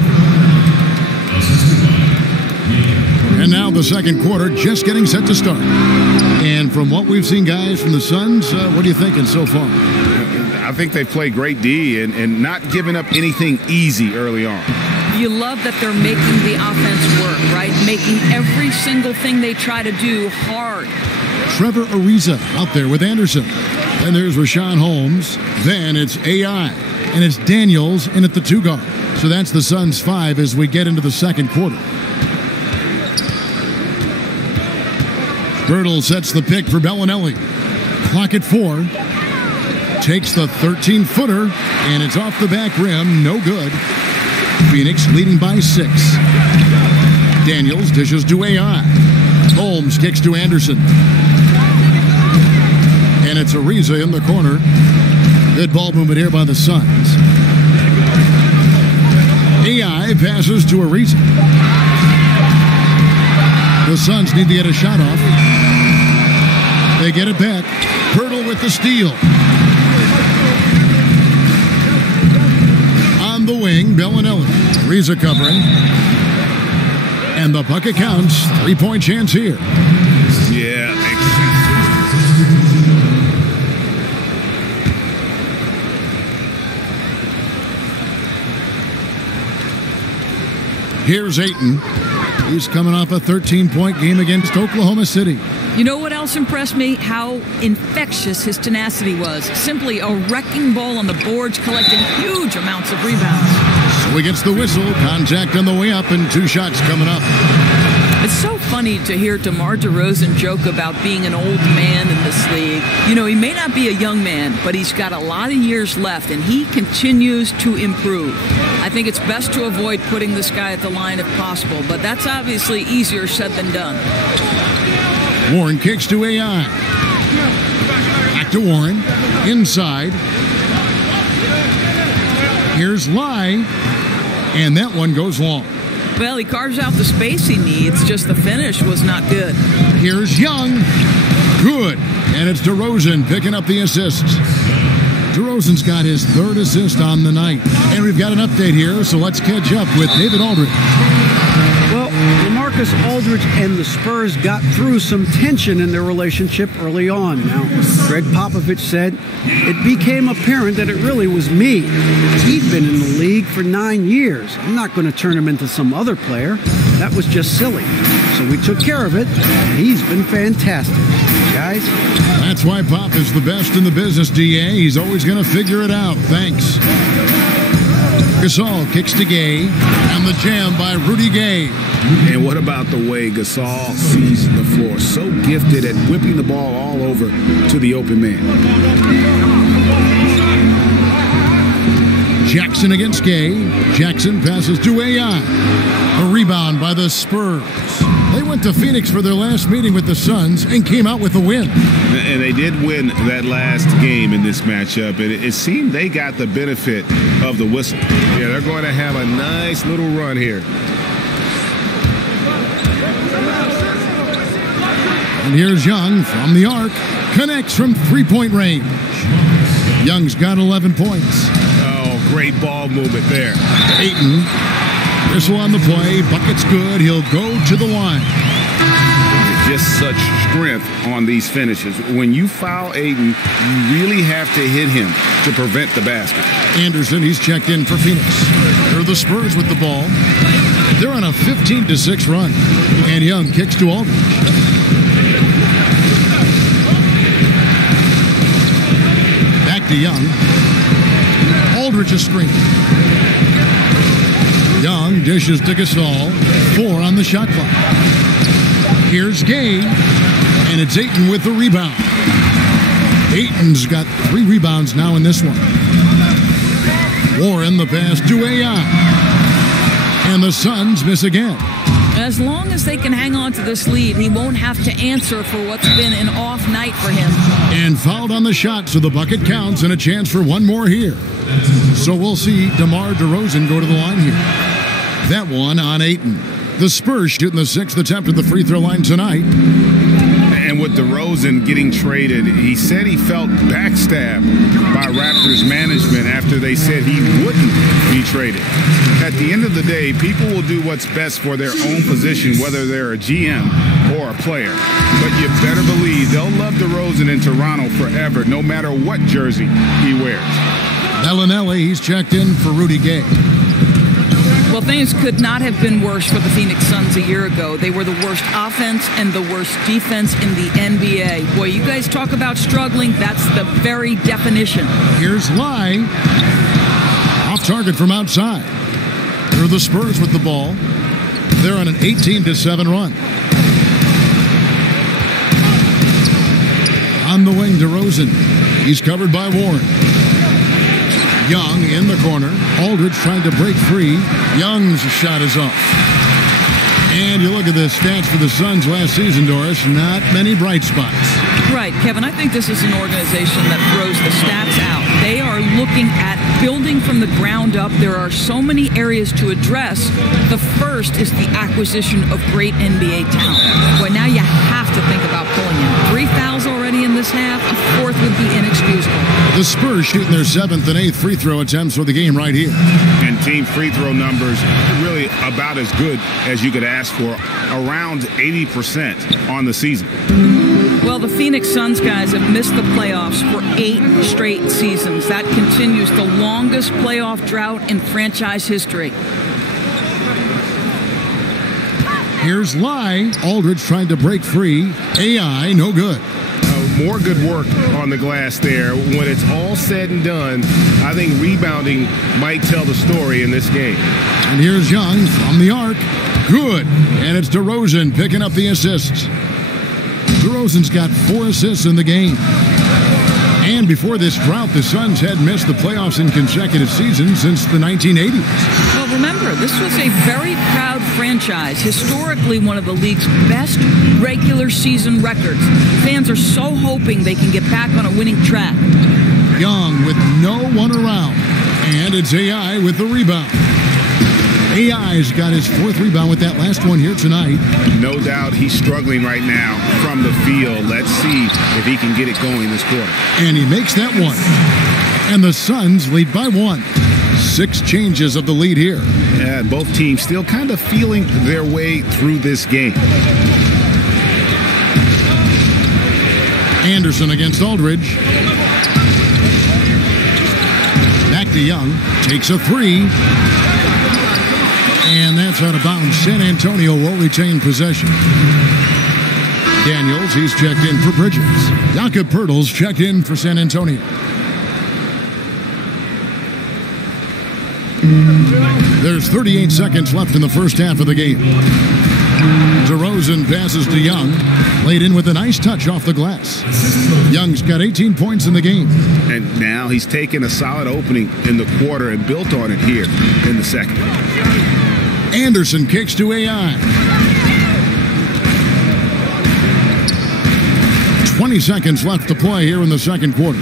And now the second quarter just getting set to start. And from what we've seen, guys, from the Suns, what are you thinking so far? I think they play great D and not giving up anything easy early on. You love that they're making the offense work, right? Making every single thing they try to do hard. Trevor Ariza out there with Anderson. Then there's Rashawn Holmes. Then it's AI. And it's Daniels in at the 2 guard. So that's the Suns 5 as we get into the second quarter. Birtle sets the pick for Bellinelli. Clock at 4. Takes the 13-footer, and it's off the back rim. No good. Phoenix leading by 6. Daniels dishes to AI. Holmes kicks to Anderson. And it's Ariza in the corner. Good ball movement here by the Suns. AI passes to Ariza. The Suns need to get a shot off. They get it back. Pirtle with the steal. On the wing, Bellinelli. Ariza covering. And the bucket counts. 3-point chance here. Yeah, Here's Ayton. He's coming off a 13-point game against Oklahoma City. You know what else impressed me? How infectious his tenacity was. Simply a wrecking ball on the boards, collecting huge amounts of rebounds. So he gets the whistle. Contact on the way up and 2 shots coming up. It's so funny to hear DeMar DeRozan joke about being an old man in this league. You know, he may not be a young man, but he's got a lot of years left, and he continues to improve. I think it's best to avoid putting this guy at the line if possible, but that's obviously easier said than done. Warren kicks to AI. Back to Warren. Inside. Here's Lai. And that one goes long. Well, he carves out the space he needs, just the finish was not good. Here's Young. Good. And it's DeRozan picking up the assists. DeRozan's got his 3rd assist on the night. And we've got an update here, so let's catch up with David Aldridge. Well, LaMarcus Aldridge and the Spurs got through some tension in their relationship early on. Now, Greg Popovich said, it became apparent that it really was me. He'd been in the league for 9 years. I'm not going to turn him into some other player. That was just silly. So we took care of it, and he's been fantastic. Guys? That's why Pop is the best in the business, DA. He's always going to figure it out. Thanks. Gasol kicks to Gay, and the jam by Rudy Gay. And what about the way Gasol sees the floor? So gifted at whipping the ball all over to the open man. Jackson against Gay. Jackson passes to AI. A rebound by the Spurs. They went to Phoenix for their last meeting with the Suns and came out with a win. And they did win that last game in this matchup. And it seemed they got the benefit of the whistle. Yeah, they're going to have a nice little run here. And here's Young from the arc. Connects from 3-point range. Young's got 11 points. Oh, great ball movement there. Ayton. Whistle on the play. Bucket's good. He'll go to the line. Just such strength on these finishes. When you foul Ayton, you really have to hit him to prevent the basket. Anderson, he's checked in for Phoenix. They're the Spurs with the ball. They're on a 15-6 run. And Young kicks to Aldridge. Back to Young. Aldridge is screened. Young dishes to Gasol. 4 on the shot clock. Here's Gay. And it's Ayton with the rebound. Ayton's got 3 rebounds now in this one. Warren the pass to AI. And the Suns miss again. As long as they can hang on to this lead, he won't have to answer for what's been an off night for him. And fouled on the shot, so the bucket counts and a chance for one more here. So we'll see DeMar DeRozan go to the line here. That one on Ayton. The Spurs shooting the sixth attempt at the free throw line tonight. And with DeRozan getting traded, he said he felt backstabbed by Raptors management after they said he wouldn't be traded. At the end of the day, people will do what's best for their own position, whether they're a GM or a player. But you better believe they'll love DeRozan in Toronto forever, no matter what jersey he wears. Bellinelli, he's checked in for Rudy Gay. Well, things could not have been worse for the Phoenix Suns a year ago. They were the worst offense and the worst defense in the NBA. Boy, you guys talk about struggling. That's the very definition. Here's Lai. Off target from outside. Here are the Spurs with the ball. They're on an 18-7 run. On the wing, DeRozan. He's covered by Warren. Young in the corner. Aldridge trying to break free. Young's shot is off. And you look at the stats for the Suns last season, Doris. Not many bright spots. Right, Kevin. I think this is an organization that throws the stats out. They are looking at building from the ground up. There are so many areas to address. The first is the acquisition of great NBA talent. Well, now you have to think about pulling in 3 fouls already in this half. A fourth would be inexcusable. The Spurs shooting their 7th and 8th free throw attempts for the game right here. And team free throw numbers really about as good as you could ask for, around 80% on the season. Well, the Phoenix Suns guys have missed the playoffs for 8 straight seasons. That continues the longest playoff drought in franchise history. Here's Lai. Aldridge trying to break free. AI, no good. More good work on the glass there. When it's all said and done, I think rebounding might tell the story in this game. And here's Young from the arc. Good. And it's DeRozan picking up the assists. DeRozan's got 4 assists in the game. And before this drought, the Suns had missed the playoffs in consecutive seasons since the 1980s. Well, remember, this was a very proud franchise, historically one of the league's best regular season records. Fans are so hoping they can get back on a winning track. Young with no one around. And it's AI with the rebound. AI's got his 4th rebound with that last one here tonight. No doubt he's struggling right now from the field. Let's see if he can get it going this quarter. And he makes that one. And the Suns lead by 1. 6 changes of the lead here. Yeah, both teams still kind of feeling their way through this game. Anderson against Aldridge. Back to Young. Takes a 3. And that's out of bounds. San Antonio will retain possession. Daniels, he's checked in for Bridges. Jakob Poeltl's checked in for San Antonio. There's 38 seconds left in the first half of the game. DeRozan passes to Young. Laid in with a nice touch off the glass. Young's got 18 points in the game. And now he's taken a solid opening in the quarter and built on it here in the second. Anderson kicks to AI. 20 seconds left to play here in the second quarter.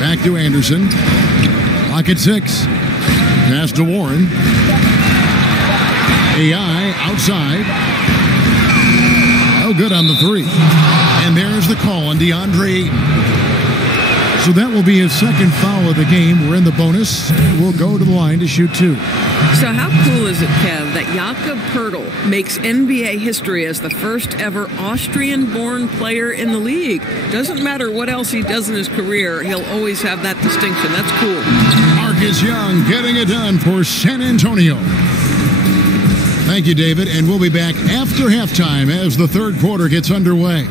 Back to Anderson. Clock at 6. Pass to Warren. AI outside. No good on the 3. And there's the call on DeAndre Ayton. So that will be his 2nd foul of the game. We're in the bonus. We'll go to the line to shoot 2. So how cool is it, Kev, that Jakob Poeltl makes NBA history as the first ever Austrian-born player in the league? Doesn't matter what else he does in his career, he'll always have that distinction. That's cool. Marcus Young getting it done for San Antonio. Thank you, David, and we'll be back after halftime as the third quarter gets underway.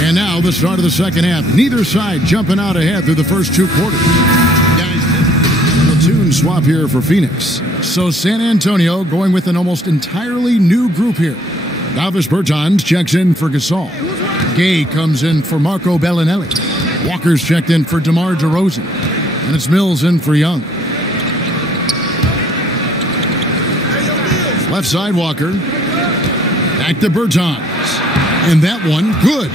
And now the start of the second half. Neither side jumping out ahead through the first 2 quarters. Guys, platoon swap here for Phoenix. So San Antonio going with an almost entirely new group here. Davis Bertans checks in for Gasol. Gay comes in for Marco Bellinelli. Walker's checked in for DeMar DeRozan. And it's Mills in for Young. Left side, Walker. Back to Bertans. And that one, good.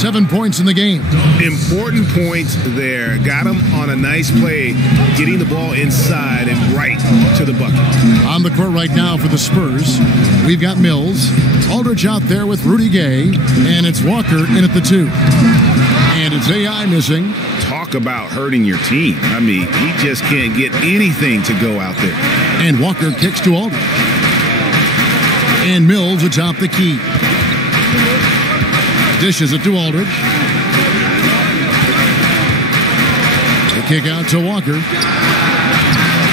7 points in the game. Important points there. Got him on a nice play, getting the ball inside and right to the bucket. On the court right now for the Spurs, we've got Mills. Aldridge out there with Rudy Gay. And it's Walker in at the 2. And it's AI missing. Talk about hurting your team. I mean, he just can't get anything to go out there. And Walker kicks to Aldridge. And Mills atop the key. Dishes it to Aldridge. The kick out to Walker.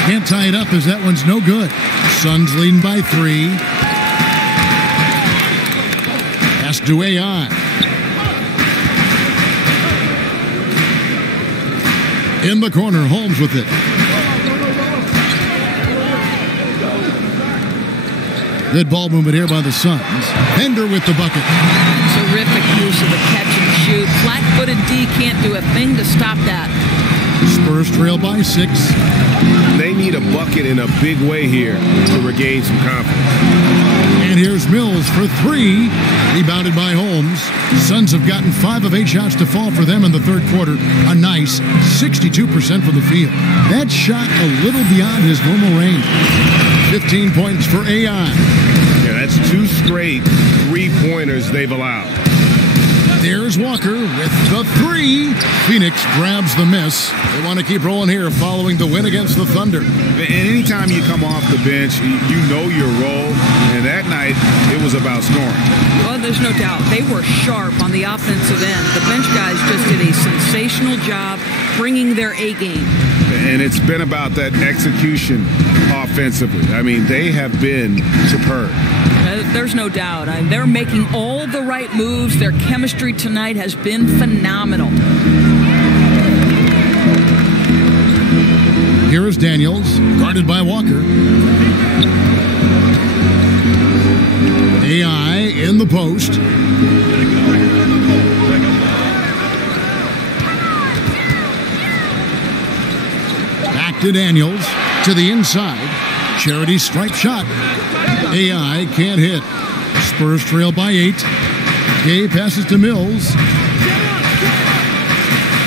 Can't tie it up as that one's no good. Suns leading by 3. Pass to AI. In the corner, Holmes with it. Good ball movement here by the Suns. Bender with the bucket. Terrific use of the catch and shoot. Flat-footed D can't do a thing to stop that. Spurs trail by 6. They need a bucket in a big way here to regain some confidence. And here's Mills for 3. Rebounded by Holmes. Suns have gotten 5 of 8 shots to fall for them in the third quarter. A nice 62% from the field. That shot a little beyond his normal range. 15 points for AI. Yeah, that's 2 straight 3-pointers they've allowed. There's Walker with the 3. Phoenix grabs the miss. They want to keep rolling here following the win against the Thunder. And anytime you come off the bench, you know your role. And that night, it was about scoring. Well, there's no doubt. They were sharp on the offensive end. The bench guys just did a sensational job bringing their A game. And it's been about that execution offensively. I mean, they have been superb. There's no doubt. They're making all the right moves. Their chemistry tonight has been phenomenal. Here is Daniels, guarded by Walker. AI in the post. Back to Daniels, to the inside. Charity stripe shot. AI can't hit. Spurs trail by 8. Gay passes to Mills.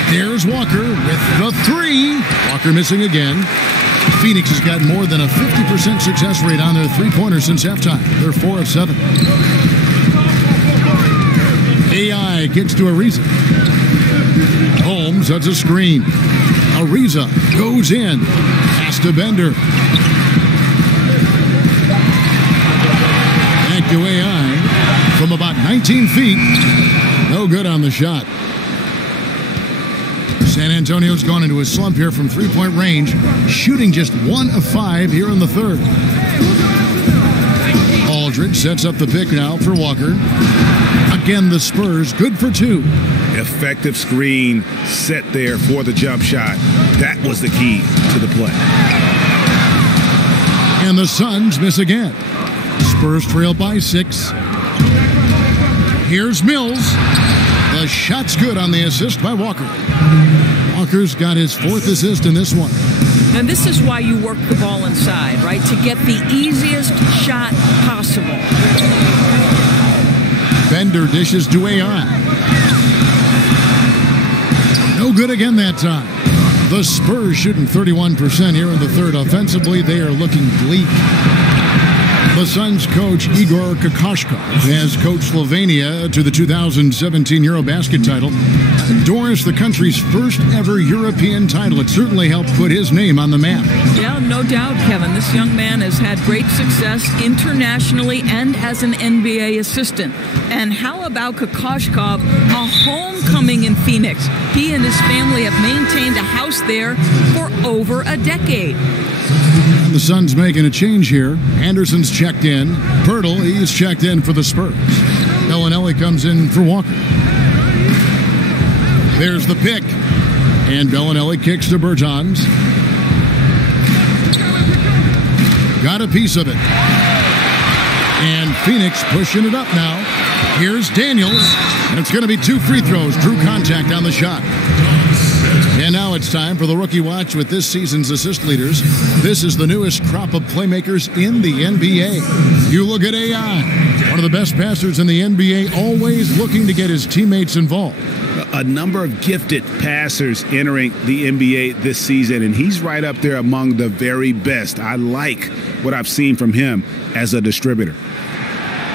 There's Walker with the 3. Walker missing again. Phoenix has got more than a 50% success rate on their 3-pointers since halftime. They're 4 of 7. AI kicks to Ariza. Holmes, that's a screen. Ariza goes in. Pass to Bender. Back to AI from about 19 feet. No good on the shot. San Antonio's gone into a slump here from 3-point range, shooting just 1 of 5 here in the third. Aldridge sets up the pick now for Walker. Again, the Spurs good for 2. Effective screen set there for the jump shot. That was the key to the play. And the Suns miss again. Spurs trail by 6. Here's Mills. The shot's good on the assist by Walker. Walker's got his 4th assist in this one. And this is why you work the ball inside, right? To get the easiest shot possible. Bender dishes to AI. No good again that time. The Spurs shooting 31% here in the third. Offensively, they are looking bleak. The Suns coach Igor Kokoshkov has coached Slovenia to the 2017 Eurobasket title. Doris, the country's first ever European title. It certainly helped put his name on the map. Yeah, no doubt, Kevin. This young man has had great success internationally and as an NBA assistant. And how about Kokoshkov, a homecoming in Phoenix? He and his family have maintained a house there for over a decade. The Suns making a change here. Anderson's checked in. Pirtle, he's checked in for the Spurs. Bellinelli comes in for Walker. There's the pick. And Bellinelli kicks to Bertans. Got a piece of it. And Phoenix pushing it up now. Here's Daniels, and it's going to be 2 free throws. Drew contact on the shot. And now it's time for the Rookie Watch with this season's assist leaders. This is the newest crop of playmakers in the NBA. You look at AI, one of the best passers in the NBA, always looking to get his teammates involved. A number of gifted passers entering the NBA this season, and he's right up there among the very best. I like what I've seen from him as a distributor.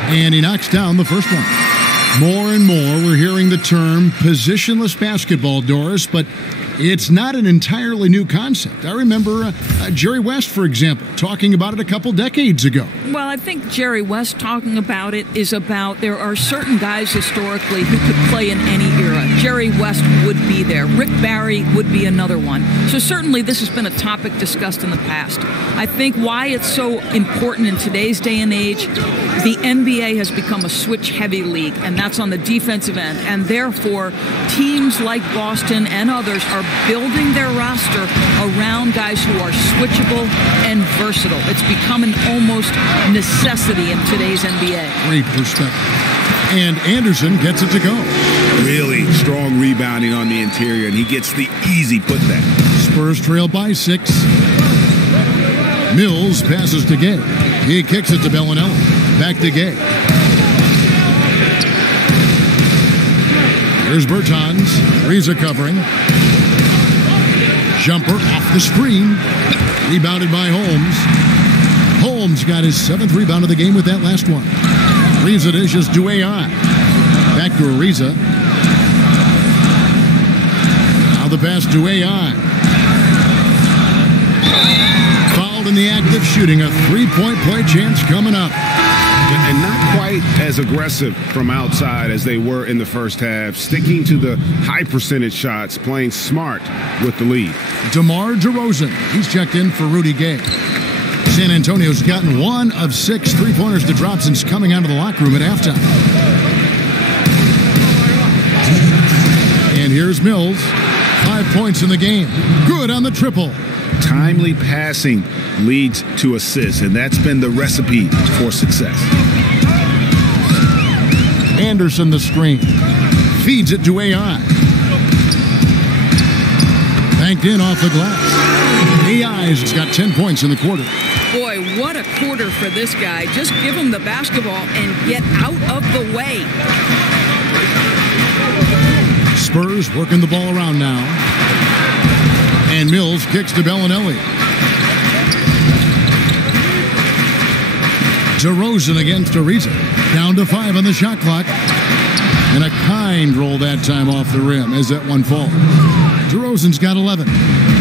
And he knocks down the first one. More and more, we're hearing the term positionless basketball, Doris, but it's not an entirely new concept. I remember Jerry West, for example, talking about it a couple decades ago. Well, I think Jerry West talking about it is about there are certain guys historically who could play in any era. Jerry West would be there. Rick Barry would be another one. So certainly this has been a topic discussed in the past. I think why it's so important in today's day and age, the NBA has become a switch-heavy league, and that's on the defensive end. And therefore, teams like Boston and others are building their roster around guys who are switchable and versatile. It's become an almost necessity in today's NBA. Great perspective. And Anderson gets it to go. Really strong rebounding on the interior, and he gets the easy putback. Spurs trail by 6. Mills passes to Gay. He kicks it to Bellinelli. Back to Gay. Here's Bertans. Riza covering. Jumper off the screen. Rebounded by Holmes. Holmes got his 7th rebound of the game with that last one. Riza dishes to AI. Back to Ariza. Now the pass to AI. Fouled in the act of shooting. A 3-point play chance coming up. And not quite as aggressive from outside as they were in the first half. Sticking to the high percentage shots, playing smart with the lead. DeMar DeRozan. He's checked in for Rudy Gay. San Antonio's gotten 1 of 6 3-pointers to drop since coming out of the locker room at halftime. And here's Mills. 5 points in the game. Good on the triple. Timely passing leads to assists, and that's been the recipe for success. Anderson the screen. Feeds it to AI. Banked in off the glass. AI's got 10 points in the quarter. Boy, what a quarter for this guy. Just give him the basketball and get out of the way. Spurs working the ball around now. And Mills kicks to Bellinelli. DeRozan against Ariza. Down to 5 on the shot clock. And a kind roll that time off the rim as that one falls. DeRozan's got 11.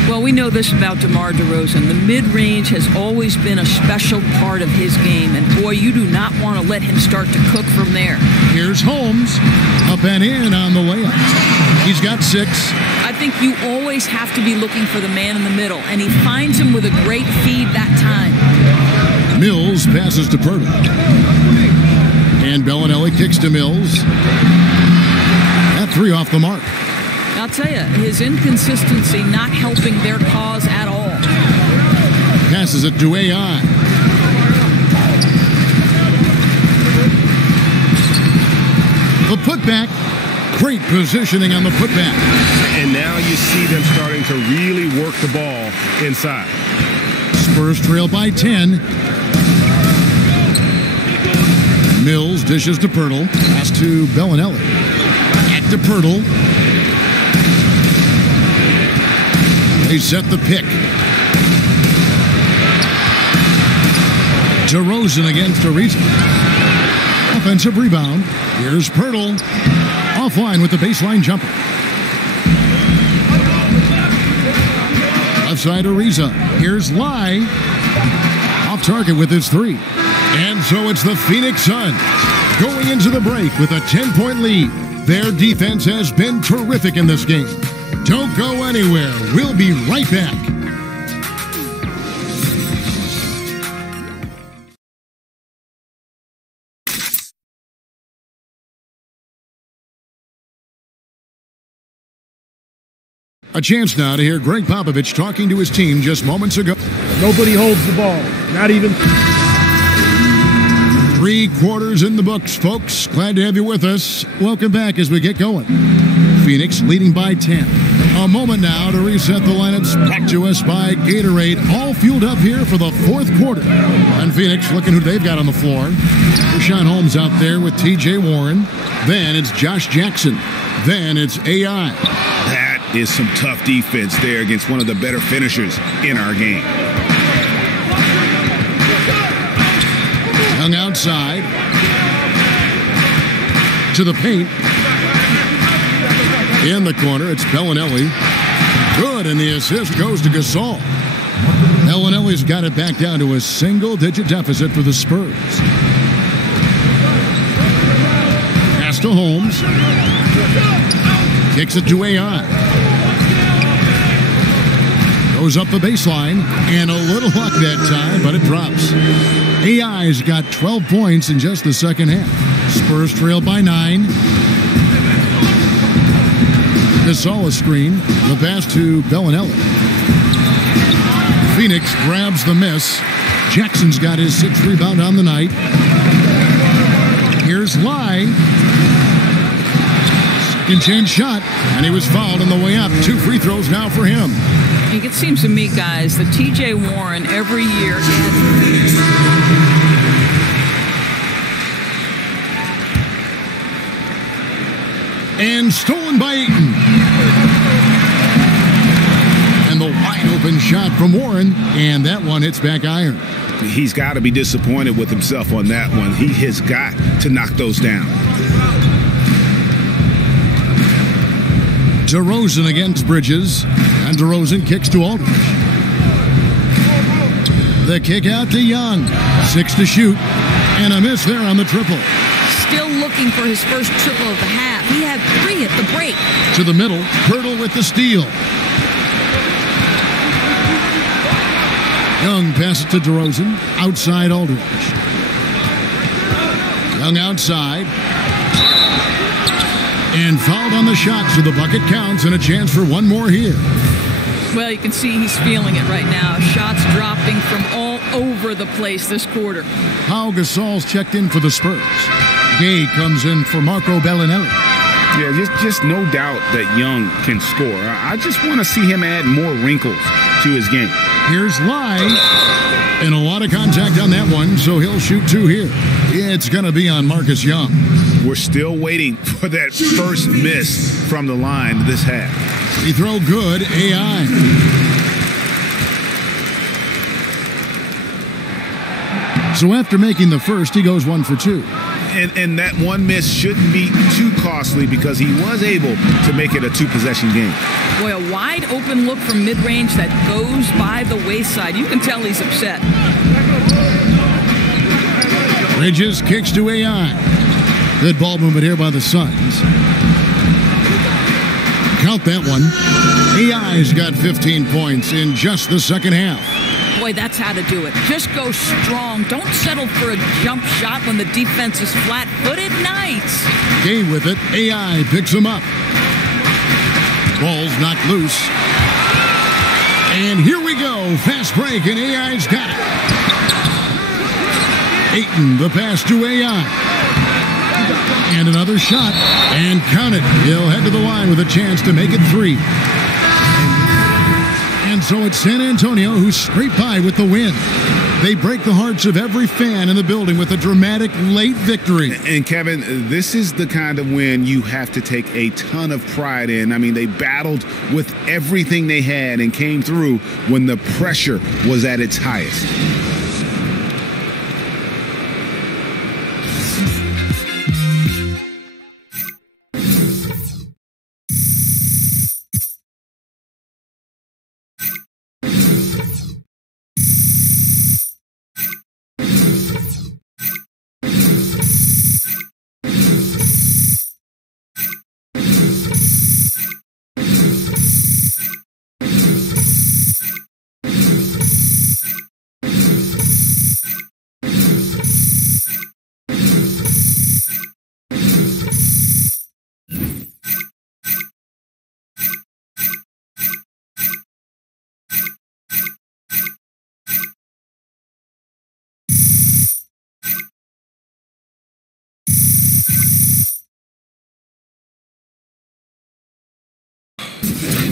Well, we know this about DeMar DeRozan. The mid-range has always been a special part of his game. And boy, you do not want to let him start to cook from there. Here's Holmes. Up and in on the layup. He's got 6. I think you always have to be looking for the man in the middle. And he finds him with a great feed that time. Mills passes to Purtle. And Bellinelli kicks to Mills. That 3 off the mark. I'll tell you, his inconsistency not helping their cause at all. Passes it to AI. The putback. Great positioning on the putback. And now you see them starting to really work the ball inside. Spurs trail by 10. Mills dishes to Purtle. Pass to Bellinelli. Back to Purtle. They set the pick. DeRozan against Ariza. Offensive rebound. Here's Purtle. Offline with the baseline jumper. Left side Ariza. Here's Lai. Off target with his 3. And so it's the Phoenix Suns going into the break with a 10-point lead. Their defense has been terrific in this game. Don't go anywhere. We'll be right back. A chance now to hear Greg Popovich talking to his team just moments ago. Nobody holds the ball. Not even. 3 3 quarters in the books, folks. Glad to have you with us. Welcome back as we get going. Phoenix leading by 10. A moment now to reset the lineups. Back to us by Gatorade. All fueled up here for the 4th quarter. And Phoenix looking who they've got on the floor. Rashawn Holmes out there with T.J. Warren. Then it's Josh Jackson. Then it's AI. That is some tough defense there against one of the better finishers in our game. Young outside. To the paint. In the corner, it's Bellinelli. Good, and the assist goes to Gasol. Bellinelli's got it back down to a single-digit deficit for the Spurs. Pass to Holmes. Kicks it to AI. Goes up the baseline, and a little luck that time, but it drops. AI's got 12 points in just the second half. Spurs trail by 9. Gasol a screen. The pass to Bellinelli. Phoenix grabs the miss. Jackson's got his 6th rebound on the night. Here's Lai. Second chance shot, and he was fouled on the way up. 2 free throws now for him. It seems to me, guys, that T.J. Warren every year and stolen by Eaton. And the wide open shot from Warren, and that one hits back iron. He's got to be disappointed with himself on that one. He has got to knock those down. DeRozan against Bridges, and DeRozan kicks to Aldridge. The kick out to Young. 6 to shoot, and a miss there on the triple. still looking for his first triple of the half. He had 3 at the break. To the middle, Pirtle with the steal. Young passes to DeRozan. Outside Aldridge. Young outside. And fouled on the shot, so the bucket counts and a chance for one more here. Well, you can see he's feeling it right now. Shots dropping from all over the place this quarter. Pau Gasol's checked in for the Spurs. Gay comes in for Marco Bellinelli. Yeah, just no doubt that Young can score. I just want to see him add more wrinkles to his game. Here's Lai. And a lot of contact on that one, so he'll shoot 2 here. It's going to be on Marcus Young. We're still waiting for that first miss from the line this half. He throw good, AI. So after making the first, he goes 1 for 2. And that one miss shouldn't be too costly because he was able to make it a 2-possession game. Boy, a wide open look from mid-range that goes by the wayside. You can tell he's upset. Bridges kicks to AI. Good ball movement here by the Suns. Count that one. AI's got 15 points in just the second half. Boy, that's how to do it. Just go strong. Don't settle for a jump shot when the defense is flat-footed. Nice. Gay with it. AI picks him up. Ball's knocked loose. And here we go. Fast break, and AI's got it. Ayton, the pass to AI. And another shot. And count it. He'll head to the line with a chance to make it 3. And so it's San Antonio who scraped by with the win. They break the hearts of every fan in the building with a dramatic late victory. And Kevin, this is the kind of win you have to take a ton of pride in. I mean, they battled with everything they had and came through when the pressure was at its highest.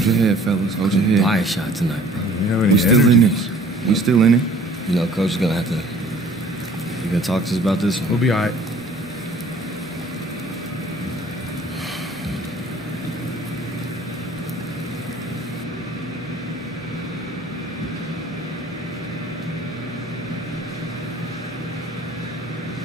your head, fellas. Hold your head. Buy a shot tonight, bro. We still in this. We still in it. You know, coach is gonna have to. You gonna talk to us about this one? We'll be all right.